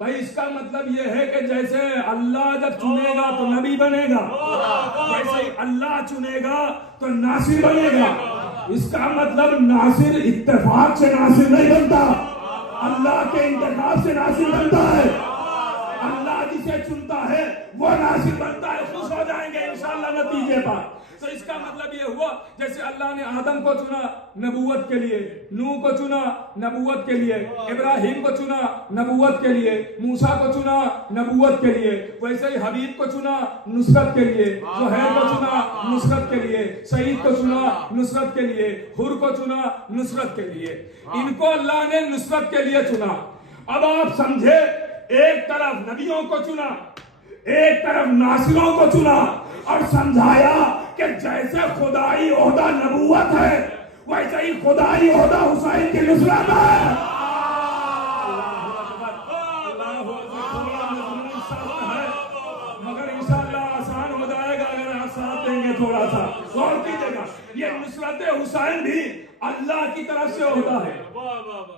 भाई। इसका मतलब यह है कि जैसे अल्लाह जब चुनेगा तो नबी बनेगा, वैसे ही अल्लाह चुनेगा तो नासिर बनेगा। इसका मतलब नासिर इत्तेफाक से नासिर नहीं बनता, अल्लाह के इंतखाब से नासिर बनता है। अल्लाह जिसे चुनता है वो नासिर बनता है। खुश हो जाएंगे इंशाअल्लाह नतीजे पर। तो इसका मतलब ये हुआ जैसे अल्लाह ने आदम को चुना नबूवत के लिए, नूह को चुना नबूवत के लिए, इब्राहिम को चुना नबूवत के लिए, मूसा को चुना नबूवत के लिए, वैसे ही हबीब को चुना नुसरत के लिए, ज़ुहैर को चुना नुसरत के लिए, सईद को चुना नुसरत के लिए, हुर को चुना नुसरत के लिए। इनको अल्लाह ने नुसरत के लिए चुना। अब आप समझे, एक तरफ नबियों को चुना, एक तरफ नासिरों को चुना, और समझाया कि जैसे खुदाई ओहदा नबूवत है वैसे ही खुदाई ओहदा हुसैन की नुसरत है। मगर इंशाअल्लाह आसान हो जाएगा अगर आप साथ देंगे थोड़ा सा। गौर कीजिएगा, ये नुसरत हुसैन भी अल्लाह की तरफ से होता है।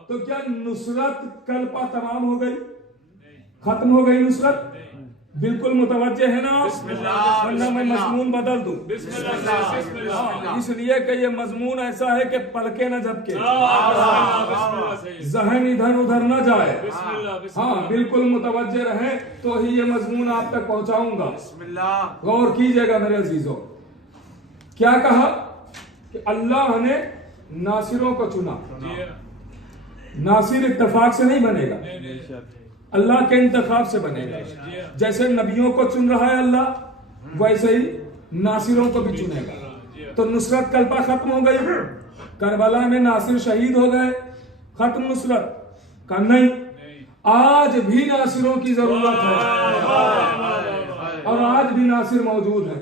तो क्या नुसरत कल पा तमाम हो गई, खत्म हो गई नुसरत? बिल्कुल मुतवज्जे है ना? बिस्मिल्लाह, वरना मैं बिस्मिल्लाह। मजमून बदल दूं। बिस्मिल्लाह। इसलिए कि ये मजमून ऐसा है कि पलके न झपके, जहन इधर उधर न जाए। हाँ, बिल्कुल मुतवज्जे रहे तो ही ये मजमून आप तक पहुंचाऊंगा। बिस्मिल्लाह। गौर कीजिएगा मेरे अजीजों, क्या कहा कि अल्लाह ने नासिरों को चुना। नासिर इत्तेफाक से नहीं बनेगा, अल्लाह के इंतखाब से बनेगा। जैसे नबियों को चुन रहा है अल्लाह, वैसे ही नासिरों को भी चुनेगा। तो नुसरत कल्पा खत्म हो गई, करबला में नासिर शहीद हो गए, खत्म नुसरत का नहीं। आज भी नासिरों की जरूरत है और आज भी नासिर मौजूद है।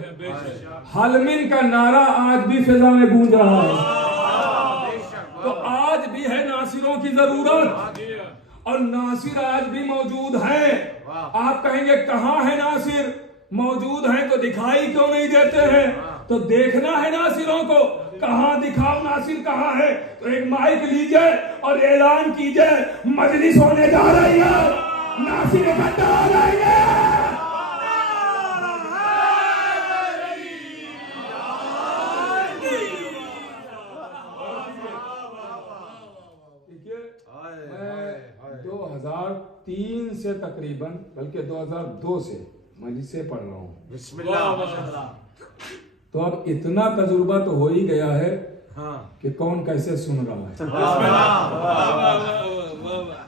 हलमिन का नारा आज भी फिजा में गूंज रहा है। तो आज भी है नासिरों की जरूरत और नासिर आज भी मौजूद है। आप कहेंगे कहाँ है नासिर? मौजूद है तो दिखाई क्यों नहीं देते हैं? तो देखना है नासिरों को, कहाँ दिखाओ नासिर कहाँ है। तो एक माइक लीजिए और ऐलान कीजिए, मजलिस होने जा रही है, नासिर इकट्ठा हो जाएंगे। मैं 2003 से तकरीबन, बल्कि 2002 से मजलिसे पढ़ रहा हूँ। बिस्मिल्लाह। तो अब इतना तजुर्बा तो हो ही गया है हाँ। कि कौन कैसे सुन रहा है।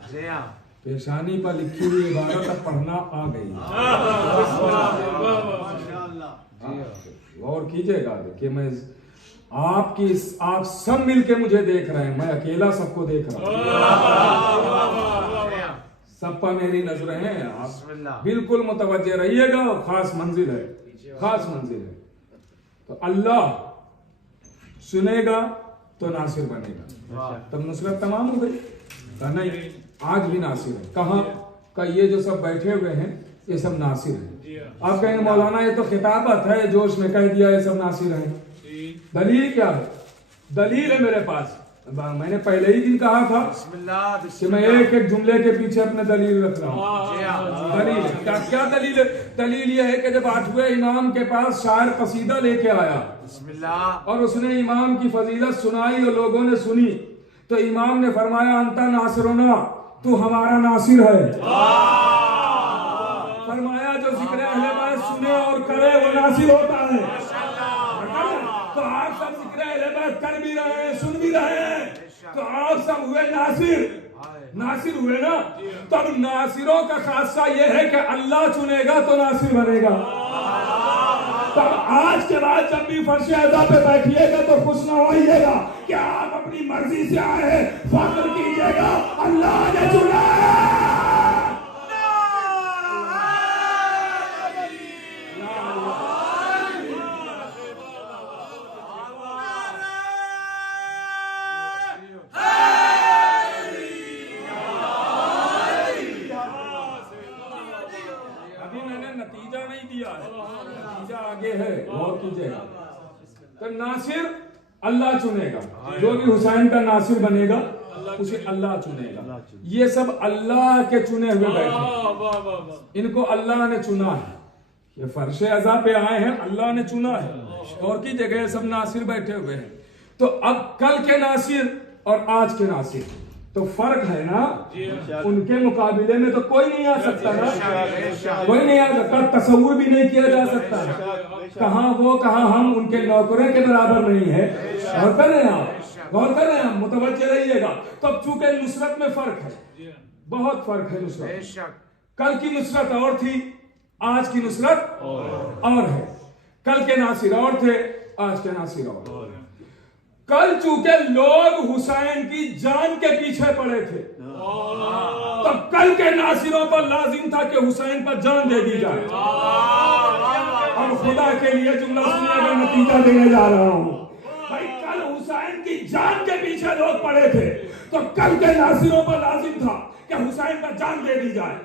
जी हाँ। पेशानी पर लिखी हुई इबारत अब पढ़ना आ गई। गौर कीजिएगा, देखिए मैं आप सब मिलके मुझे देख रहे हैं, मैं अकेला सबको देख रहा हूँ। सब पर मेरी नजरें हैं। आप बिल्कुल मुतवज्जे रहिएगा और खास मंजिल है, खास मंजिल है। तो अल्लाह सुनेगा तो नासिर बनेगा, तब नुसरत तमाम हो गई। नहीं, आज भी नासिर है। कहाँ का? ये जो सब बैठे हुए हैं ये सब नासिर है। आप कहेंगे मौलाना ये तो खिताबत है, जोश में कह दिया ये सब नासिर है। दलील क्या है? दलील है मेरे पास। मैंने पहले ही दिन कहा था कि मैं एक एक जुमले के पीछे अपने दलील रख रहा हूँ। दलील क्या दलील है? दलील यह है कि जब 8वें इमाम के पास शायर कसीदा लेके आया और उसने इमाम की फजीलत सुनाई और लोगों ने सुनी, तो इमाम ने फरमाया अंता नासिरुना, तू हमारा नासिर है। फरमाया जो जिक्र अहले बैत सुने और करे वो नासिर होता है। तो आप सब जिक्र अहले बैत कर भी रहे हैं, सुन भी रहे हैं, तो आप सब हुए नासिर। नासिर हुए ना? तब नासिरों का खासा यह है कि अल्लाह चुनेगा तो नासिर बनेगा। तब आज के बाद जब भी फर्श अज़ा पे बैठिएगा तो खुश ना होइएगा कि आप अपनी मर्जी से आए हैं, फख्र कीजिएगा अल्लाह ने चुना है। नतीजा नहीं दिया है, नतीजा आगे है, गौर कीजिएगा। तो नासिर अल्लाह चुनेगा, जो भी हुसैन का नासिर बनेगा उसे अल्लाह चुनेगा। ये सब अल्लाह के चुने हुए बैठे, इनको अल्लाह ने चुना है। ये फर्श अज़ा पे आए हैं, अल्लाह ने चुना है। और की जगह सब नासिर बैठे हुए हैं। तो अब कल के नासिर और आज के नासिर तो फर्क है ना। उनके मुकाबले में तो कोई नहीं आ सकता ना, कोई नहीं आ सकता, तस्वुर भी नहीं किया जा सकता। कहाँ वो कहाँ हम, उनके नौकरों के बराबर नहीं है। गौर कर रहे हैं आप, गौर कर रहे हैं, मुतवज्जे रहिएगा। तो अब चूंकि नुसरत में फर्क है, बहुत फर्क है नुसरत। कल की नुसरत और थी, आज की नुसरत और है। कल के नासिर और थे, आज के नासिर और। कल चूंकि लोग हुसैन की जान के पीछे पड़े थे, तब कल के नासिरों पर लाजिम था कि हुसैन पर जान दे दी जाए। और खुदा के लिए जुमला सुनिएगा, नतीजा देने जा रहा हूं भाई। कल हुसैन की जान के पीछे लोग पड़े थे, तो कल के नासिरों पर लाजिम था कि हुसैन पर जान दे दी जाए।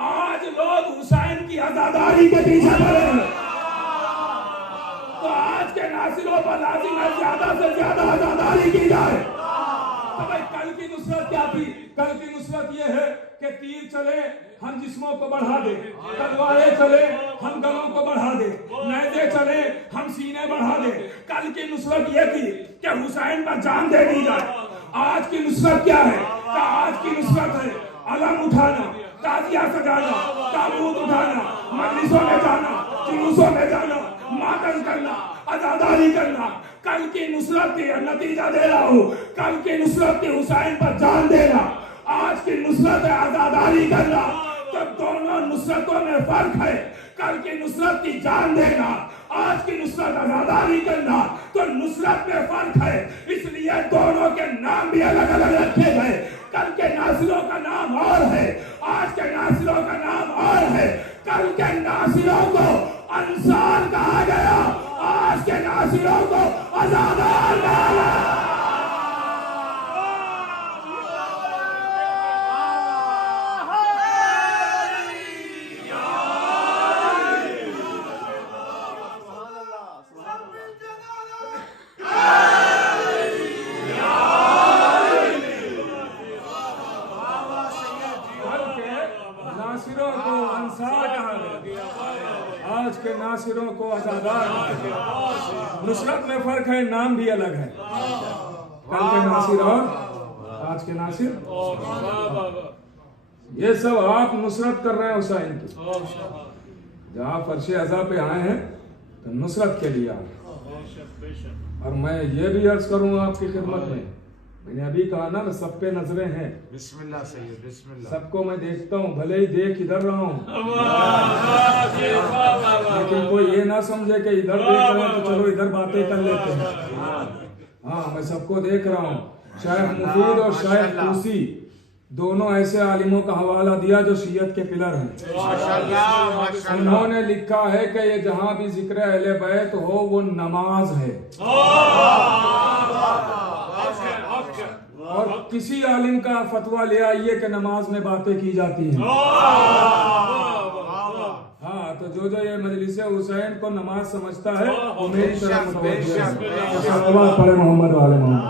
आज लोग हुसैन की आजादारी के पीछे पड़े हैं, तो आज के नासिरों पर लाजिम है ज्यादा से ज्यादा आजादारी की जाए। तो भाई कल की नुसरत क्या थी? कल की नुसरत यह है कि तीर चले हम जिस्मों को बढ़ा दे, तलवारें चले हम गलों को बढ़ा दे, नैज़े चले हम सीने बढ़ा दे। कल की नुसरत ये थी कि हुसैन पर जान दे दी जाए। आज की नुसरत क्या है? आज की नुसरत है अलम उठाना, ताजिया सजाना, ताबूत उठाना, मजलिसों में जाना, जुलूसों में जाना, मातम करना, आजादारी करना। कल की नुसरत थी, नतीजा दे रहा हूँ, कल की नुसरत थी हुसैन पर जान देना, आज की नुसरत है आजादारी करना। तो दोनों नुसरतों में फर्क है। कल की नुसरत थी जान देना, आज की नुसरत आजादारी करना। तो नुसरत में फर्क है, इसलिए दोनों के नाम भी अलग अलग रखे गए। कल के नासिरों का नाम और है, आज के नासिरों का नाम और है। कल के नासिरों को अंसार कहा गया, आज के नासिरों को आजादार कहा गया। आज के नासिरों को आजादार। नुसरत में फर्क है, नाम भी अलग है। कल के नासिर और आज के नासिर, ये सब आप नुसरत कर रहे हैं हुसैन की। जहाँ फर्शे अज़ा पे आए हैं तो नुसरत के लिए आए। और मैं ये भी अर्ज करूंगा आपकी खिदमत में, मैंने अभी कहा ना सब पे नजरें हैं। बिस्मिल्लाह सैयद बिस्मिल्लाह। सबको मैं देखता हूँ, भले ही देख इधर रहा हूँ, लेकिन कोई ये ना समझे कि इधर देख रहा हूँ तो चलो इधर बातें कर लेते हैं। हाँ, मैं सबको देख रहा हूँ। शायख मुफीद और शायख तूसी दोनों ऐसे आलिमों का हवाला दिया जो शियत के पिलर हैं। उन्होंने लिखा है कि ये जहाँ भी जिक्र अहले बैत हो वो नमाज है। और किसी आलिम का फतवा ले आइए कि नमाज में बातें की जाती हैं। हाँ, तो जो जो ये मजलिस हुसैन को नमाज समझता है वो मेरी तरफ मुतवज्जह है। सल्लल्लाहु अलैहि मोहम्मद वाले मोहम्मद।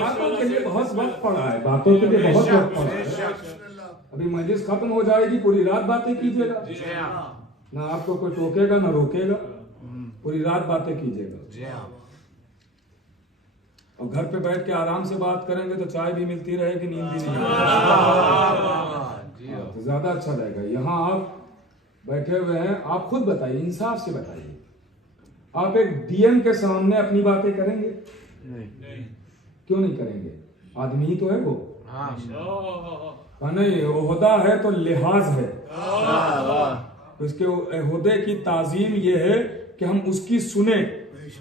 बातों के लिए बहुत वक्त पड़ा है, बातों के लिए बहुत वक्त पड़ा है। अभी मजलिस खत्म हो जाएगी, पूरी रात बातें कीजिएगा, ना आपको कोई टोकेगा ना रोकेगा, पूरी रात बातें कीजिएगा। और घर पे बैठ के आराम से बात करेंगे तो चाय भी मिलती रहेगी, नींद भी नहीं आएगी, तो ज्यादा अच्छा रहेगा। यहाँ आप बैठे हुए हैं, आप खुद बताइए, इंसाफ से बताइए, आप एक डीएम के सामने अपनी बातें करेंगे? नहीं। क्यों नहीं करेंगे? आदमी ही तो है वो। नहीं, ओहदा है तो लिहाज है। उसके ओहदे की ताजीम ये है कि हम उसकी सुने,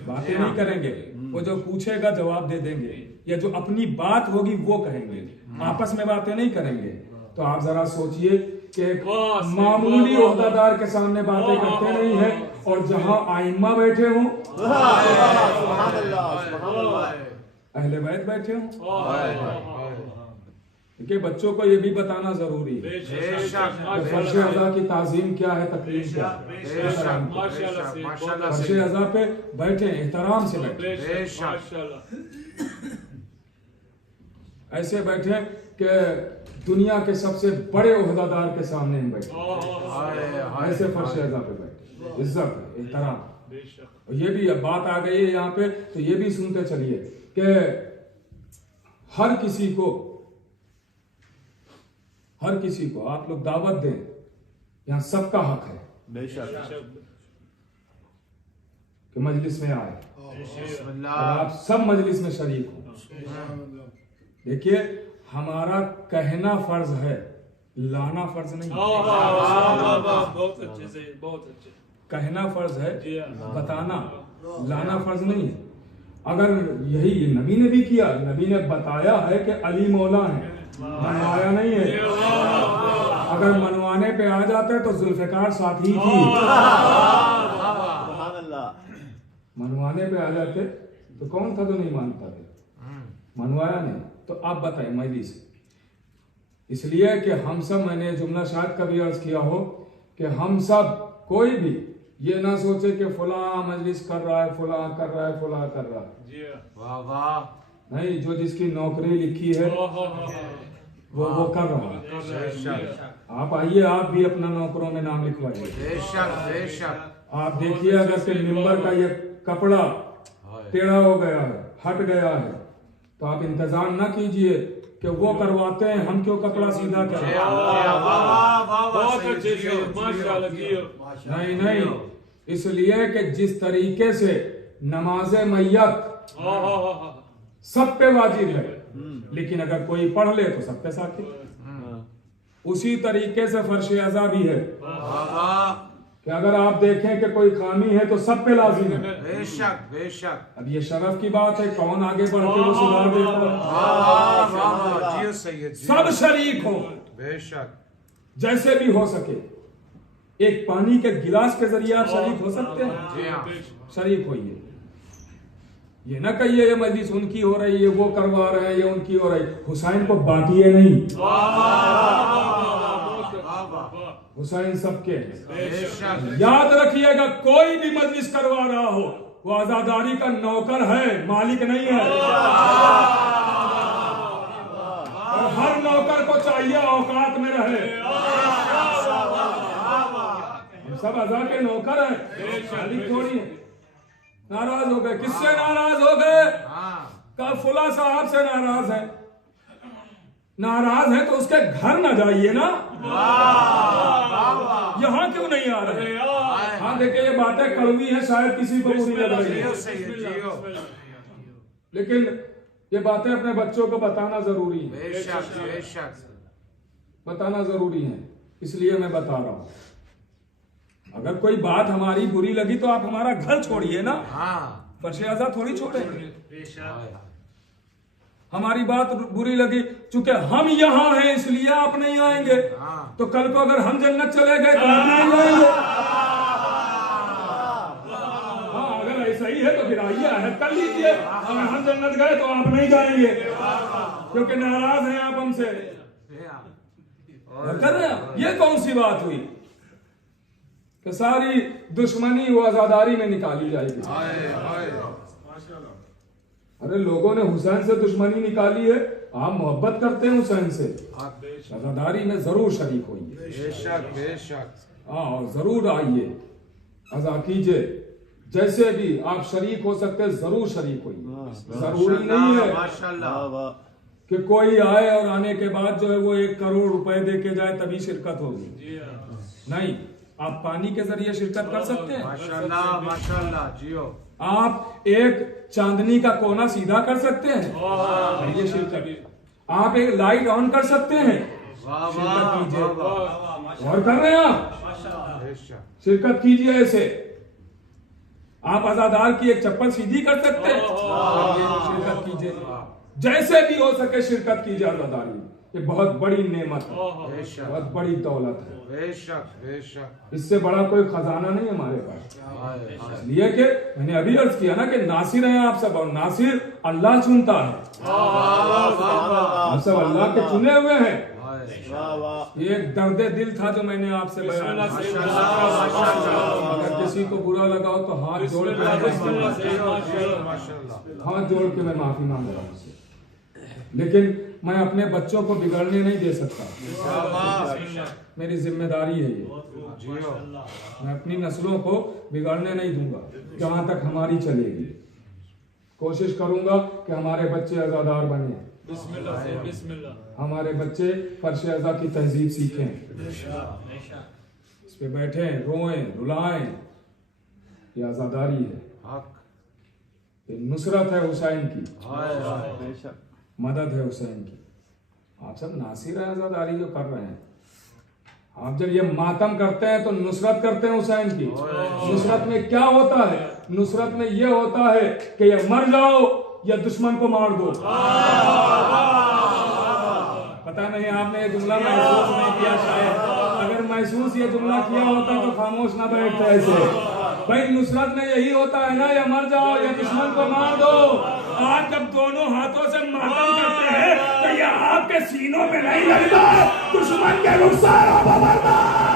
बातें नहीं करेंगे। वो जो पूछेगा जवाब दे देंगे, या जो अपनी बात होगी वो कहेंगे, आपस में बातें नहीं करेंगे। तो आप जरा सोचिए कि मामूली ओहदादार के सामने बातें करते नहीं है, और जहां आइम्मा बैठे हों, अहले बैत बैठे हों। कि बच्चों को ये भी बताना जरूरी है फर्श अज़ा की ताजीम क्या है, तकलीफ क्या है। फर्श अज़ा पे बैठे, एहतराम से बैठे, ऐसे बैठे कि दुनिया के सबसे बड़े ओहदादार के सामने हम बैठे, ऐसे फर्श अज़ा पे बैठे, इज्जत एहतराम। ये भी अब बात आ गई है यहाँ पे, तो ये भी सुनते चलिए कि हर किसी को आप लोग दावत दें, यहाँ सबका हक है कि मजलिस में आए, और आप सब मजलिस में शरीक हो। देखिए, हमारा कहना फर्ज है, लाना फर्ज नहीं। बहुत अच्छे से, बहुत अच्छे। कहना फर्ज है, बताना, लाना फर्ज नहीं है। अगर यही नबी ने भी किया, नबी ने बताया है कि अली मौला है, मनवाया नहीं है। अगर मनवाने पे आ जाते तो जुल्फिकार साथी थी, मनवाने पे आ जाते तो कौन था जो नहीं मानता थे, मनवाया नहीं। तो आप बताइए मजलिस, इसलिए कि हम सब, मैंने जुमला शायद कभी अर्ज किया हो कि हम सब, कोई भी ये ना सोचे कि फला मजलिस कर रहा है, फला कर रहा है, फला कर रहा है। वाह वाह, नहीं, जो जिसकी नौकरी लिखी है वो कर रहा है। बेशक आप आइए, आप भी अपना नौकरों में नाम लिखवाइए। बेशक बेशक, आप देखिए, अगर के मिंबर का ये कपड़ा टेढ़ा हो गया है, हट गया है, तो आप इंतजार ना कीजिए कि वो करवाते हैं, हम क्यों कपड़ा सीधा करें। बहुत अच्छे से माशाल्लाह। नहीं नहीं, इसलिए कि जिस तरीके से नमाज मैयत सब पे वाजिब है, लेकिन अगर कोई पढ़ ले तो सब पे साकित, उसी तरीके से फर्श अज़ा भी है कि अगर आप देखें कि कोई खामी है तो सब पे लाजिम है। बेशक बेशक, अब ये शरफ की बात है, कौन आगे बढ़ के वो सुधार देता है। वाह वाह, जियो सैयद, सब शरीक हो, बेशक जैसे भी हो सके। एक पानी के गिलास के जरिए आप शरीक हो सकते हैं, जी हाँ, शरीक होइए। ये ना कहिए ये मजलिस उनकी हो रही है, वो करवा रहे हैं, ये उनकी हो रही। हुसैन को बांटिए नहीं, हुसैन सबके हैं। बेशक याद रखिएगा, कोई भी मजलिस करवा रहा हो वो आजादारी का नौकर है, मालिक नहीं है। और हर नौकर को चाहिए औकात में रहे। हम सब अज़ा के नौकर हैं, मालिक थोड़ी है। नाराज हो गए, किससे नाराज हो गए? कल फुला साहब से नाराज है। नाराज है तो उसके घर ना जाइए ना, यहाँ क्यों नहीं आ रहे? हाँ देखिए, ये बातें कड़वी हैं, शायद किसी को बुरी लग रही है, जियो सैयद, जियो, लेकिन ये बातें अपने बच्चों को बताना जरूरी है, बेशक बेशक, बताना जरूरी है। इसलिए मैं बता रहा हूँ। अगर कोई बात हमारी बुरी लगी तो आप हमारा घर छोड़िए ना, हाँ फर्श अज़ा थोड़ी छोड़ेंगे। हमारी बात बुरी लगी, चूंकि हम यहाँ हैं इसलिए आप नहीं आएंगे, तो कल को अगर हम जन्नत चले गए तो आप नहीं आएंगे। हाँ, अगर ऐसा ही है तो फिर आइए, अहद कर लीजिए। अगर हम जन्नत गए तो आप नहीं जाएंगे, क्योंकि नाराज हैं आप हमसे। कर रहे हैं, ये कौन सी बात हुई कि सारी दुश्मनी वो आजादारी में निकाली जाएगी। अरे लोगों ने हुसैन से दुश्मनी निकाली है, आप मोहब्बत करते हैं हुसैन से, आजादारी में जरूर शरीक होइए। बेशक बेशक, हाँ, और जरूर आइए, अज़ा कीजिए। जैसे भी आप शरीक हो सकते हैं जरूर शरीक होइए। जरूरी नहीं है माशाल्लाह, कि कोई आए और आने के बाद जो है वो 1 करोड़ रुपए दे के जाए तभी शिरकत होगी। नहीं, आप पानी के जरिए शिरकत कर सकते हैं। माशाल्लाह माशाल्लाह, जियो, आप एक चांदनी का कोना सीधा कर सकते हैं, ये शिरकत। आप एक लाइट ऑन कर सकते हैं, वाह शिरकत वाह कीजिए। वाह, और कर रहे हैं आप, बेशक शिरकत कीजिए। ऐसे आप आजादार की एक चप्पल सीधी कर सकते हैं, शिरकत कीजिए। जैसे भी हो सके शिरकत कीजिए आजादारी। ये बहुत बड़ी नेमत है, बेशक बहुत बड़ी दौलत है। बेशक बेशक, इससे बड़ा कोई खजाना नहीं है हमारे पास। हाय हाय, इसलिए कि मैंने अभी अर्ज किया ना कि नासिर हैं आप सब, और नासिर अल्लाह चुनता है। आप सब अल्लाह के चुने हुए हैं। ये एक दर्द दिल था जो मैंने आपसे बयान किया। अगर किसी को बुरा लगा हो तो हाथ जोड़ के मैं माफी मांग रहा हूँ। लेकिन मैं अपने बच्चों को बिगड़ने नहीं दे सकता, मेरी जिम्मेदारी है ये। मैं अपनी नस्लों को बिगाड़ने नहीं दूंगा, जहां तक हमारी चलेगी। कोशिश करूंगा कि हमारे बच्चे आजादार बने, बिस्मिल्लाह से, बिस्मिल्लाह। हमारे बच्चे फर्श अज़ा की तहजीब सीखें, इस पे बैठें, रोएं, रुलाएं। ये आजादारी है, ये नुसरत है हुसैन की, मदद है हुसैन की। आप सब नासिर हैं आजादारी जो कर रहे हैं। आप जब ये मातम करते हैं तो नुसरत करते हैं हुसैन की। नुसरत में क्या होता है? नुसरत में ये होता है कि ये मर जाओ या दुश्मन को मार दो। पता नहीं आपने ये जुमला महसूस नहीं किया, शायद अगर महसूस ये जुमला किया होता तो खामोश ना बैठते ऐसे। भाई नुसरत में यही होता है ना, या मर जाओ या दुश्मन को मार दो। आज जब दोनों हाथों से मातम करते हैं तो ये आपके सीनों पे नहीं लगता, दुश्मन के रुखसारों पर लगता है।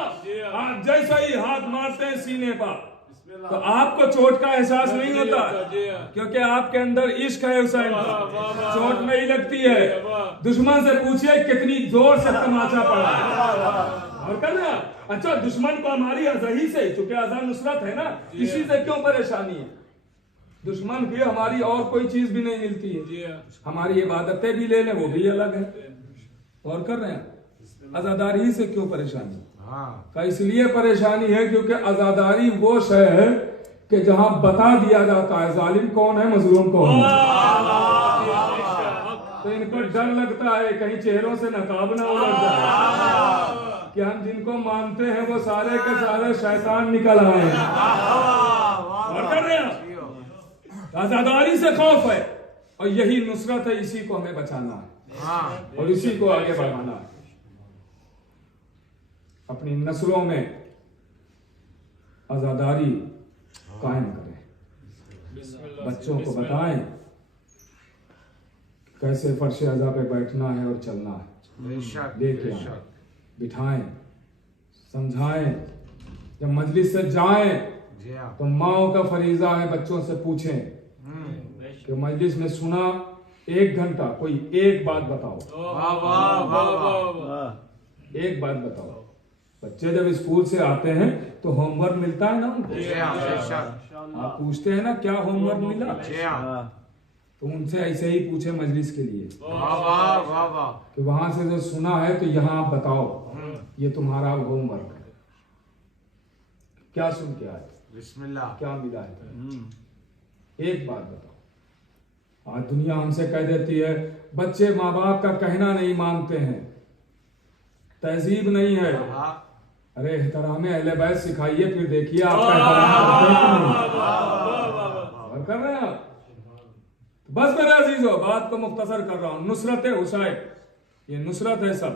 आप जैसा ही हाथ मारते हैं सीने पर तो आपको चोट का एहसास नहीं होता, क्योंकि आपके अंदर इश्क है हुसैन का, चोट नहीं लगती है। दुश्मन से पूछिए कितनी जोर से तमाचा पड़ा है। और कहना अच्छा दुश्मन को हमारी अज़ही से, चूंकि अज़ा नुसरत है ना, इसी से क्यों परेशानी है। दुश्मन की हमारी और कोई चीज भी नहीं मिलती है, हमारी इबादतें भी ले लें वो भी अलग है। और कर रहे हैं आजादारी से क्यों परेशानी? का इसलिए परेशानी है क्योंकि आजादारी वो शय है कि जहां बता दिया जाता है जालिम कौन है मजलूम कौन है। तो इनको डर लगता है कहीं चेहरों से नकाब ना उड़ जाए कि हम जिनको मानते हैं वो सारे के सारे शैतान निकल आए हैं। और कर रहे हैं आजादारी से खौफ है, और यही नुसरत है, इसी को हमें बचाना है और इसी को आगे बढ़ाना है। अपनी नस्लों में आजादारी कायम करें, बच्चों को बताएं कैसे फर्श अज़ा पे बैठना है और चलना है, लेके आए, बिठाएं, समझाएं। जब मजलिस से जाएं तो माओ का फरीजा है बच्चों से पूछें कि मजलिस में सुना 1 घंटा कोई एक बात बताओ, एक बात बताओ। बच्चे जब स्कूल से आते हैं तो होमवर्क मिलता है ना उनको, आप पूछते हैं ना क्या होमवर्क मिला, तो उनसे ऐसे ही पूछे मजलिस के लिए कि वहां से जो सुना है तो यहाँ आप बताओ ये तुम्हारा होमवर्क है, क्या सुन के आए, बिस्मिल्लाह क्या मिला है, एक बात बताओ। आज दुनिया हमसे कह देती है बच्चे माँ बाप का कहना नहीं मानते हैं, तहजीब नहीं है। अरे एहतराम अहले बैत सिखाइए, फिर देखिए आपका और कर रहे हैं आप। बस मेरे अजीजों बात को मुख्तसर कर रहा हूं। नुसरत हुसैन ये नुसरत है, सब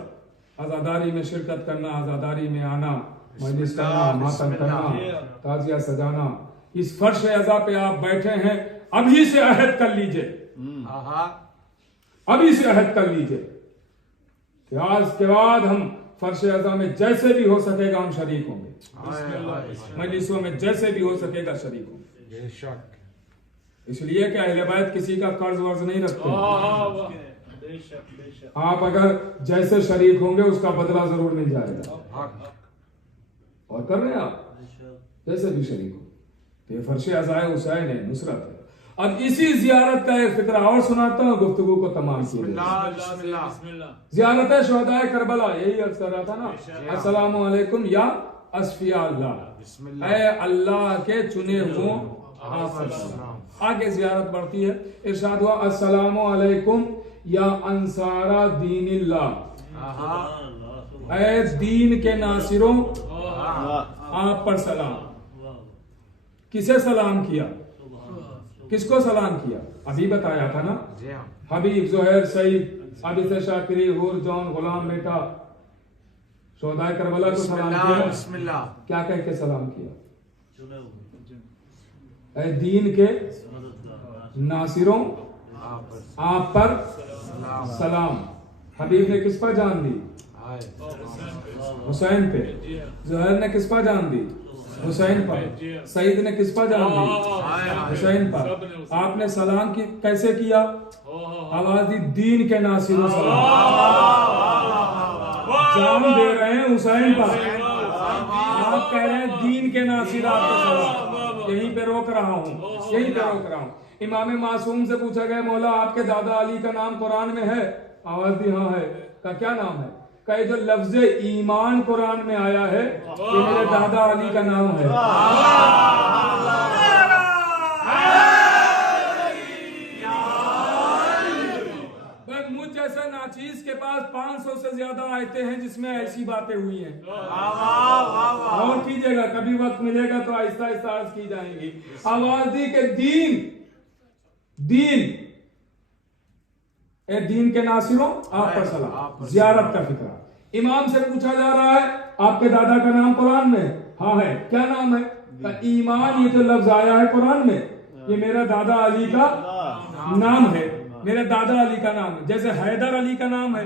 आजादारी में शिरकत करना, आजादारी में आना, मजलिस करना, मातम करना, ताजिया सजाना। इस फर्श अज़ा पे आप बैठे हैं, अभी से अहद कर लीजिए, अभी से अहद कर लीजिए कि आज के बाद हम फर्श अज़ा में जैसे भी हो सकेगा हम शरीक होंगे, मजलिसों में जैसे भी हो सकेगा शरीक होंगे। इसलिए कि अहले बैत किसी का कर्ज वर्ज नहीं रखते। आप अगर जैसे शरीक होंगे उसका बदला जरूर मिल जाएगा। और कर रहे हैं आप जैसे भी शरीक हो, तो ये फर्श अज़ा हुसैन है, नुसरत है। अब इसी जियारत का एक फिक्रा और सुनाता हूँ, गुफ्तगू को तमाम किया। जियारत शुहदाए करबला, यही अर्ज कर रहा था ना, अस्सलामु अलैकुम या अस्फिया अल्लाह, ऐ अल्लाह के चुने हुए। आगे जियारत बढ़ती है, इरशाद हुआ अस्सलामु अलैकुम या अंसारा दीनिल्लाह, ऐ दीन के नासिरों आप पर सलाम। किसे सलाम किया, किसको सलाम किया? अभी बताया था ना, हबीब, जोहैर, सईद, आबिद शाकिरी, हुर, जॉन, गुलाम बेटा, शुहदाए करबला को सलाम किया। क्या कह के सलाम किया? ऐ दीन के नासिरों आप पर सलाम। हबीब ने किस पर जान दी? हुसैन पे। जोहैर ने किस पर जान दी? हुसैन पर। सईद ने किस पर जान दी? हुसैन पर। आपने सलाम की कैसे किया? आवाज दी दीन के नासिरों सलाम, जान दे रहे हैं हुसैन पर, आप कह रहे हैं दीन के नासिर आपके सलाम। यहीं पे रोक रहा हूँ, यहीं पे रोक रहा हूँ। इमाम मासूम से पूछा गया मौला आपके दादा अली का नाम कुरान में है? आवाज दी हाँ है। का क्या नाम है? का जो लफ्ज ईमान कुरान में आया है ये मेरे दादा अली का नाम है। मुझ जैसा नाचीज के पास 500 से ज्यादा आयते हैं जिसमें ऐसी बातें हुई हैं। और कीजिएगा, कभी वक्त मिलेगा तो आहिस्ता आहिस्ता अर्ज की जाएंगी। आवाज दी के दीन, दीन ए दीन के नासिरों आप पर सलाम। जियारत का फिक्रा। इमाम से पूछा जा रहा है आपके दादा का नाम कुरान में? हाँ है। क्या नाम है? ईमान, ये जो लफ्ज आया है कुरान में ये मेरा दादा अली का नाम है, मेरे दादा अली का नाम है। जैसे हैदर अली का नाम है,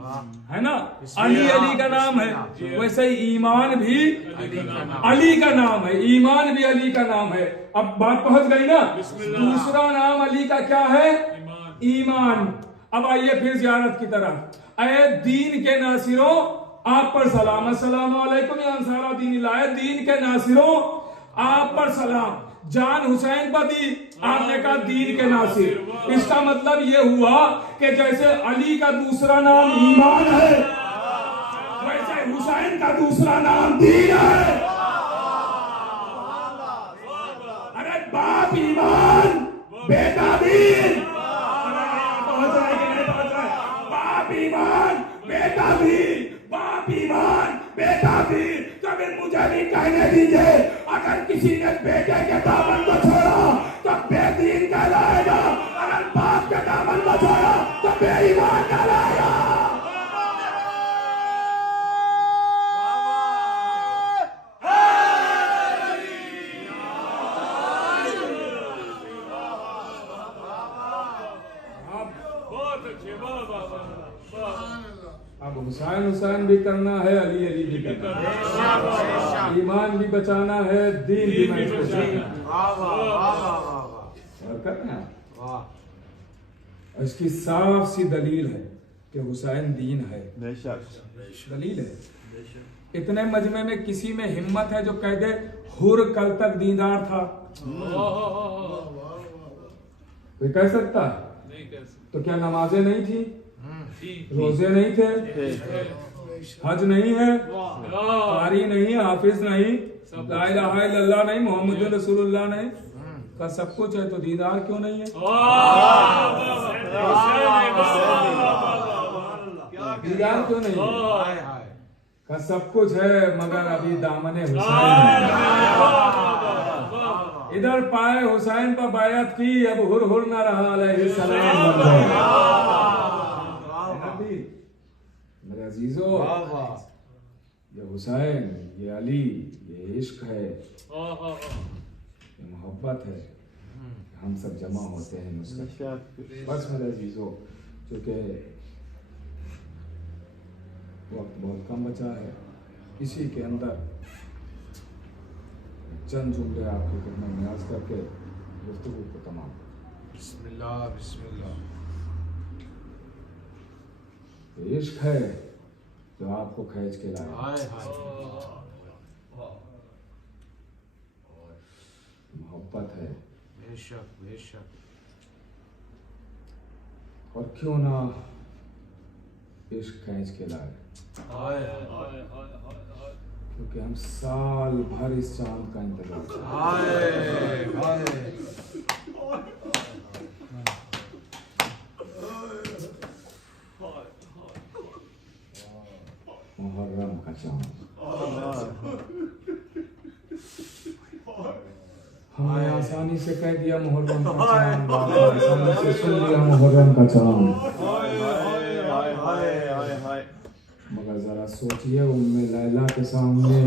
है ना, अली अली का नाम है, वैसे ही ईमान भी अली का नाम है, ईमान भी अली का नाम है। अब बात पहुंच गई ना, दूसरा नाम अली का क्या है? ईमान। अब आइए फिर जियारत की तरफ। ऐ दीन के नासिरों आप पर सलाम, अस्सलाम वालेकुम या अंसारा दीन लाए, दीन के नासिरों आप पर सलाम। जान हुसैन पर दी, आपने कहा दीन के नासिर। इसका मतलब ये हुआ कि जैसे अली का दूसरा नाम ईमान है, वैसे हुसैन का दूसरा नाम दीन है। अरे बाप ईमान, बेटा दीन। पहुंच रहा है कि नहीं पहुंच रहा है? बाप ईमान, बेटा दीन, बाप ईमान, बेटा दीन। तो फिर मुझे भी कहने दीजिए, अगर किसी ने बेटे के दामन को छोड़ा तो बेदीन कहलाएगा, अगर बाप के दामन को छोड़ा तो बेईमान कहलाएगा। अब हुसैन हुसैन भी करना है, अली अली भी करना है, ईमान भी बचाना है, दीन भी बचाना है। इसकी साफ सी दलील है कि हुसैन दीन है, दलील है। इतने मजमे में किसी में हिम्मत है जो कह दे हुर कल तक दीनदार था? कोई कह सकता है? तो क्या नमाजें नहीं थी, रोजे नहीं थे, हज नहीं है, कारी नहीं है, हाफिज नहीं, ला इलाहा इल्लल्लाह नहीं, मोहम्मद रसूलुल्लाह नहीं, का सब कुछ है तो दीनदार क्यों नहीं है? दीनदार क्यों नहीं है? का सब कुछ है मगर अभी दामने हुसैन। इधर पाए हुसैन पर बायत की, अब हुर हुर न रहा अलैहिस्सलाम बन गए। मेरे अजीजों, ये हुसैन, ये अली, ये इश्क है, ये मोहब्बत है, हम सब जमा होते हैं नुसरत। बस मेरे अजीजों, चूँकि वक्त बहुत कम बचा है, इसी के अंदर चंद जुमले आपकी खिदमत में अर्ज करके गुफ्तगू को तमाम। बिस्मिल्लाह बिस्मिल्लाह। इश्क है जो आपको खींच के लाए, मोहब्बत है, बेशक बेशक। और क्यों ना इश्क खींच के लाए, क्योंकि हम साल भर इस चांद का इंतजार करते हैं। मुहर्रम का चांद, हमने आसानी से कह दिया मुहर्रम का चांद, आसानी से सुन लिया मुहर्रम का चांद, मगर जरा सोचिए उम्मे लैला के सामने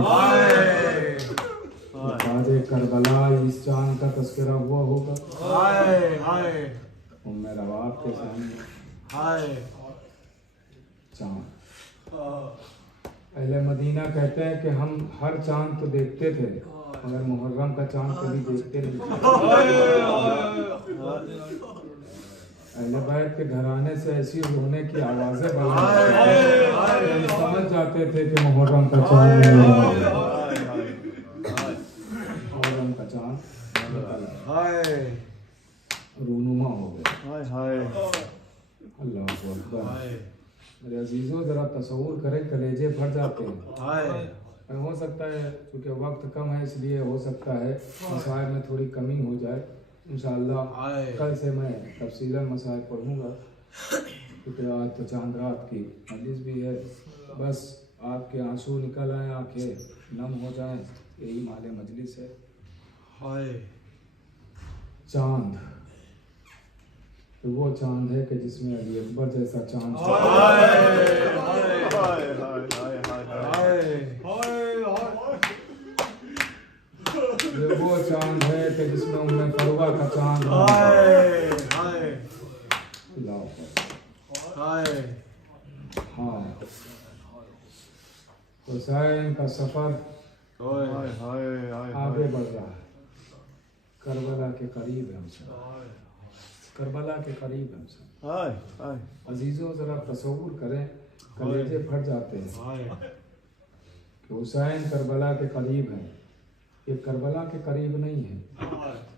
ताजे करबला इस चांद का तस्करा हुआ होगा। उम्मे रवाब के सामने चांद। अहले मदीना कहते हैं कि हम हर चांद तो देखते थे मगर मुहर्रम का चांद कभी देखते नहीं थे। अहले बैत के घराने से ऐसी रोने की आवाजें हम समझ जाते थे कि मुहर्रम का चांद, मुहर्रम का चांद रूनुमा हो गया। अल्लाह अकबर। मेरे अजीजों, जरा तसव्वुर करें, कलेजे भर जाते हैं। हो सकता है क्योंकि वक्त कम है इसलिए हो सकता है मसाइल में थोड़ी कमी हो जाए। इंशाअल्लाह कल से मैं तफसीलन मसाइल पढ़ूंगा, क्योंकि आज तो चांद रात की मजलिस भी है। बस आपके आंसू निकल आए, आंखें नम हो जाएं, यही माले मजलिस है। चांद तो वो चांद है कि जिसमें अली अकबर जैसा चांद, ये वो चांद है कि जिसमें उम्मे फरुआ का चांद, हाँ हुसैन का सफर आगे बढ़ रहा है, करबला के करीब है हम सब, करबला के करीब है हम सब। अजीजों जरा तसव्वुर करें, कलेजे फट जाते हैं कि हुसैन करबला के करीब है। ये करबला के करीब नहीं है,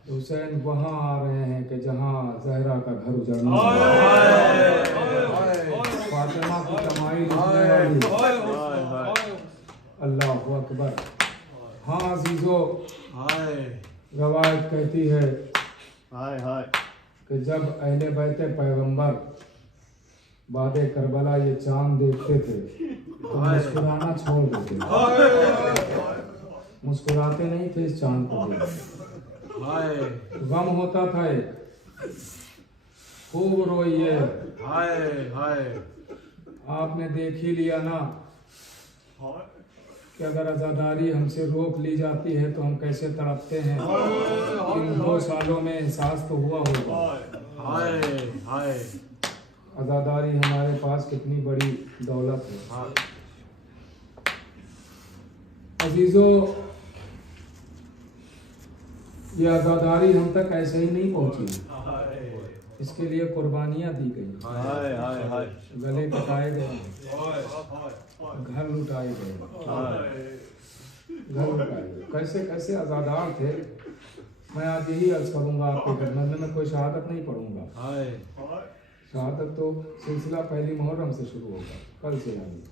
हुसैन वहाँ आ रहे हैं कि जहाँ जहरा का घर उजड़ना, फातिमा की कमाई लुटने वाली। अल्लाह अकबर। हाँ अजीजों, रवायत कहती है कि जब अहले बैते पैगंबर बादे करबला ये चांद देखते थे तो मुस्कुराना छोड़ देते थे, मुस्कुराते नहीं थे इस चांद को देख। गम होता था, एक खूब रोइए। आपने देख ही लिया ना कि अगर आज़ादारी हमसे रोक ली जाती है तो हम कैसे तड़पते हैं। इन 2 सालों में एहसास तो हुआ होगा आज़ादारी हमारे पास कितनी बड़ी दौलत है। अजीजों, ये आज़ादारी हम तक ऐसे ही नहीं पहुंची, इसके लिए कुर्बानियां दी गई, गले कटाए गए, घर लुटाए गए, घर लुटाए गए। कैसे कैसे आज़ादार थे। मैं आज यही अर्ज करूंगा आपके खिदमत में, कोई शहादत नहीं पढ़ूंगा। शहादत तो सिलसिला पहली मुहर्रम से शुरू होगा, कल से यानी।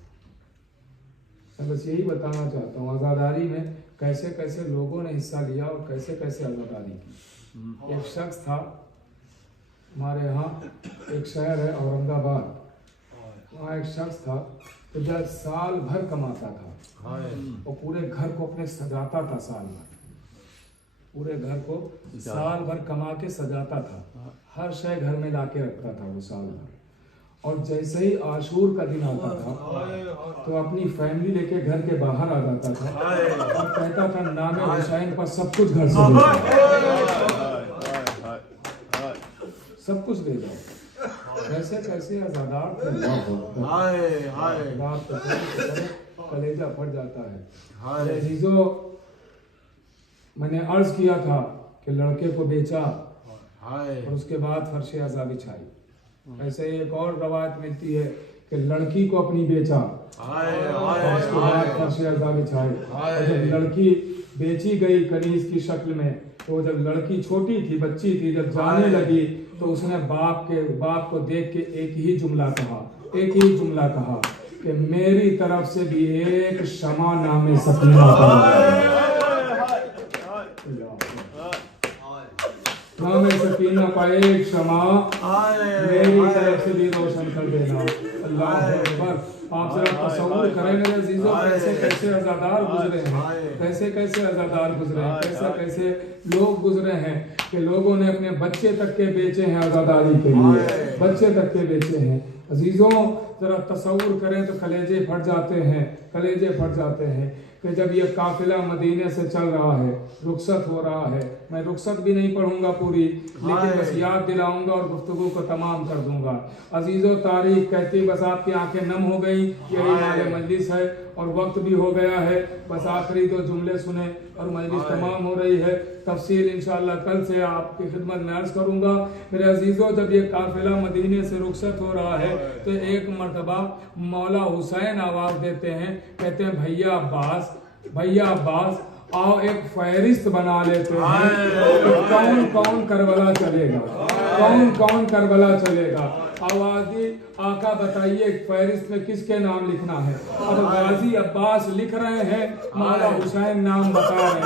मैं बस यही बताना चाहता हूँ आज़ादारी में कैसे कैसे लोगों ने हिस्सा लिया और कैसे कैसे आज़ादारी की। एक शख्स था हमारे यहाँ, एक शहर है औरंगाबाद, वहाँ एक शख्स था तो जब साल भर कमाता था और पूरे घर को अपने सजाता था, साल भर पूरे घर को साल भर कमा के सजाता था, हर शय घर में लाके रखता था वो साल भर। और जैसे ही आशूर का दिन आता था तो अपनी फैमिली लेके घर के बाहर आ जाता था और कहता था नामे हुसैन पर सब कुछ घर से सब कुछ ले जाओ। कैसे कैसे आज़ादार थे, बात कलेजा फट जाता है। अजीजों, मैंने अर्ज किया था कि लड़के को बेचा और उसके बाद फर्श आज़ा बिछाई। ऐसे एक और रवायत मिलती है कि लड़की को अपनी बेचा और उसके बाद फर्श आज़ा बिछाई। और जब लड़की बेची गई कनीज की शक्ल में, तो जब लड़की छोटी थी, बच्ची थी, जब जाने लगी तो उसने बाप को देख के एक ही जुमला कहा कि मेरी तरफ से भी एक शमा नामे सकीना नामे सकीना का एक शमा मेरी तरफ से भी रोशन कर देना। अल्लाह अकबर। आप जरा तसव्वुर करें मेरे अजीजों, कैसे कैसे आज़ादार गुजरे हैं, कैसे कैसे आज़ादार गुजरे हैं, कैसे कैसे लोग गुजरे हैं कि लोगों ने अपने बच्चे तक के बेचे हैं आज़ादारी के लिए, बच्चे तक के बेचे हैं। अजीजों, जरा तसव्वुर करें तो कलेजे फट जाते हैं कि जब ये काफिला मदीने से चल रहा है, रुखसत हो रहा है। मैं रुखसत भी नहीं पढ़ूंगा पूरी, लेकिन बस याद दिलाऊंगा और गुफ्तगू को तमाम कर दूंगा। अजीजों, तारीख कहती बस आपकी आंखें नम हो गई, यही माले मजलिस है और वक्त भी हो गया है। बस आखिरी 2 जुमले सुने और मजलिस तमाम हो रही है। तफसील इंशाअल्लाह कल से आपकी खिदमत में अर्ज करूंगा। मेरे अजीजों, जब ये काफिला मदीने से रुखसत हो रहा है तो एक मर्तबा मौला हुसैन आवाज देते हैं, कहते हैं भैया अब्बास आओ एक फहरिस्त बना लेते हैं, कौन कौन करबला चलेगा। आवाज दी, आका बताइए फहरिस्त में किसके नाम लिखना है। अब गाजी अब्बास लिख रहे हैं, मौला हुसैन नाम बता रहे हैं,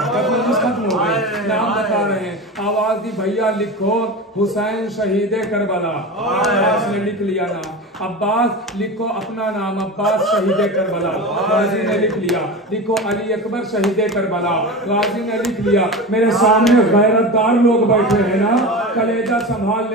खत्म हो गए, नाम बता रहे हैं। आवाज दी, भैया लिखो हुसैन शहीदे करबला। अब्बास ने लिख लिया नाम। अब्बास लिखो अपना नाम, अब्बास शहीदे करबला। गाजी ने लिख लिया। लिखो अली अकबर शहीदे करबला। गाजी ने लिख लिया। मेरे सामने गैरतदार लोग बैठे हैं ना, कलेजा संभाल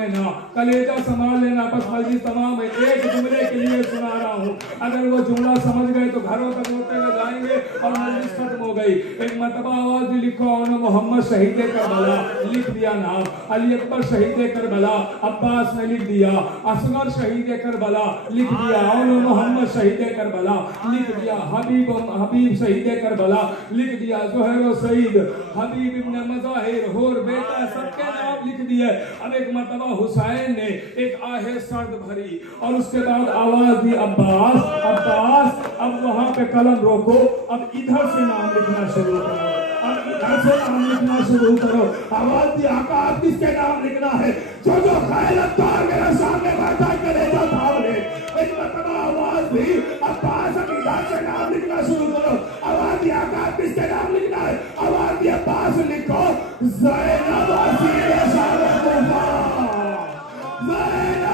लेना, बस मजलिस तमाम है। एक जुमले के लिए सुना रहा हूँ, अगर वो जुमला समझ गए तो घरों तक होते हुए जाएंगे और मजलिस खत्म हो गई। एक मरतबा आवाज भी लिखो, मोहम्मद शहीदे करबला, लिख दिया नाम। अली अकबर शहीदे करबला, अब्बास ने लिख दिया। असगर शहीदे करबला, करबला लिख दिया, और मोहम्मद शहीद करबला लिख दिया, हबीब शहीद करबला लिख दिया, जोहर सईद हबीब इब्न मज़ाहिर होर बेटा सबके नाम लिख दिए। अब एक मर्तबा हुसैन ने एक आहे सर्द भरी और उसके बाद आवाज दी, अब्बास अब्बास। अब वहां पे कलम रोको, अब इधर से नाम लिखना शुरू करो, अब इधर से नाम लिखना शुरू करो। आवाज दी, आका आप किसके नाम लिखना है? जो जो खैरतार मेरे सामने बैठा कलेजा थाम ले। एक मर्तबा आवाज दी, अब्बास अब इधर से नाम लिखना शुरू करो। आवाज दी, आका आप किसके नाम लिखना है? आवाज दी, अब्बास लिखो, ज़ैनब असीर शाह कुफा, ज़ैनब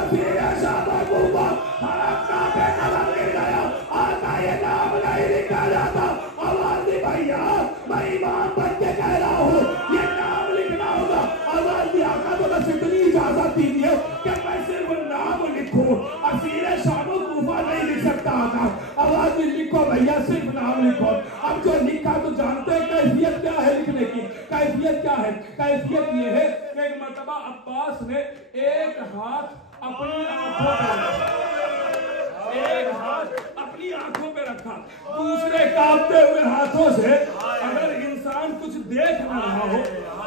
असीर शाह कुफा। हरम का बेटा गिर गया, आता ये नाम नहीं लिखा जाता। आवाज दी, भैया मैं इमाम बन के कह रहा हूँ, ये नाम लिखना होगा। आवाज दी, आका तो बस इतनी इजाजत दीजिए कि मैं सिर्फ नाम लिखूं, असीर शाह कुफा नहीं लिख सकता आका। आवाज दी, लिखो भैया, सिर्फ नाम लिखो। अब जो लिखा तो जानते हैं कैफियत क्या है लिखने की? कैफियत क्या है? कैफियत ये है कि एक मर्तबा अब्बास ने एक हाथ अपनी आंखों पे रखा, एक हाथ अपनी आंखों पे रखा, दूसरे कांपते हुए हाथों से अगर इंसान कुछ देख ना रहा हो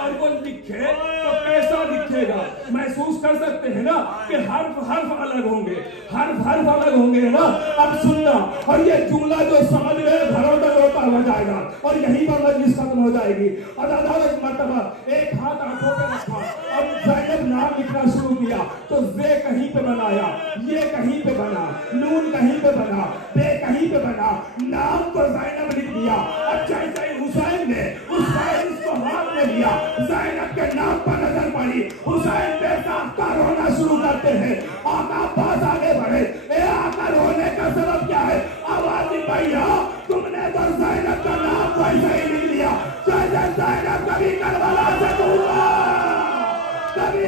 और वो लिखे तो कैसा लिखेगा? महसूस कर सकते हैं ना कि हर्फ हर्फ अलग होंगे, हर्फ हर्फ अलग होंगे ना। अब सुनना, और ये जुमला जो समझ रहे घरों तक होता हो जाएगा और यहीं पर मजलिस खत्म हो जाएगी। और दादा एक मर्तबा एक हाथ आंखों पे रखा, अब ज़ैनब नाम लिखना शुरू किया तो जे कहीं पे बनाया, ये कहीं पे बना, नून कहीं पे बना, बे कहीं पे बना, नाम तो ज़ैनब लिख दिया। अब जैसे हुसैन ने उस फाइल को हाथ में लिया, ज़ैनब के नाम पर नजर पड़ी, हुसैन बेसाख्ता रोना शुरू करते हैं। आका पास आगे बढ़े, ए आका रोने का सबब क्या है? आवाज दी, भैया तुमने तो ज़ैनब का नाम वैसे ही लिख लिया जैसे ज़ैनब कभी करबला से कभी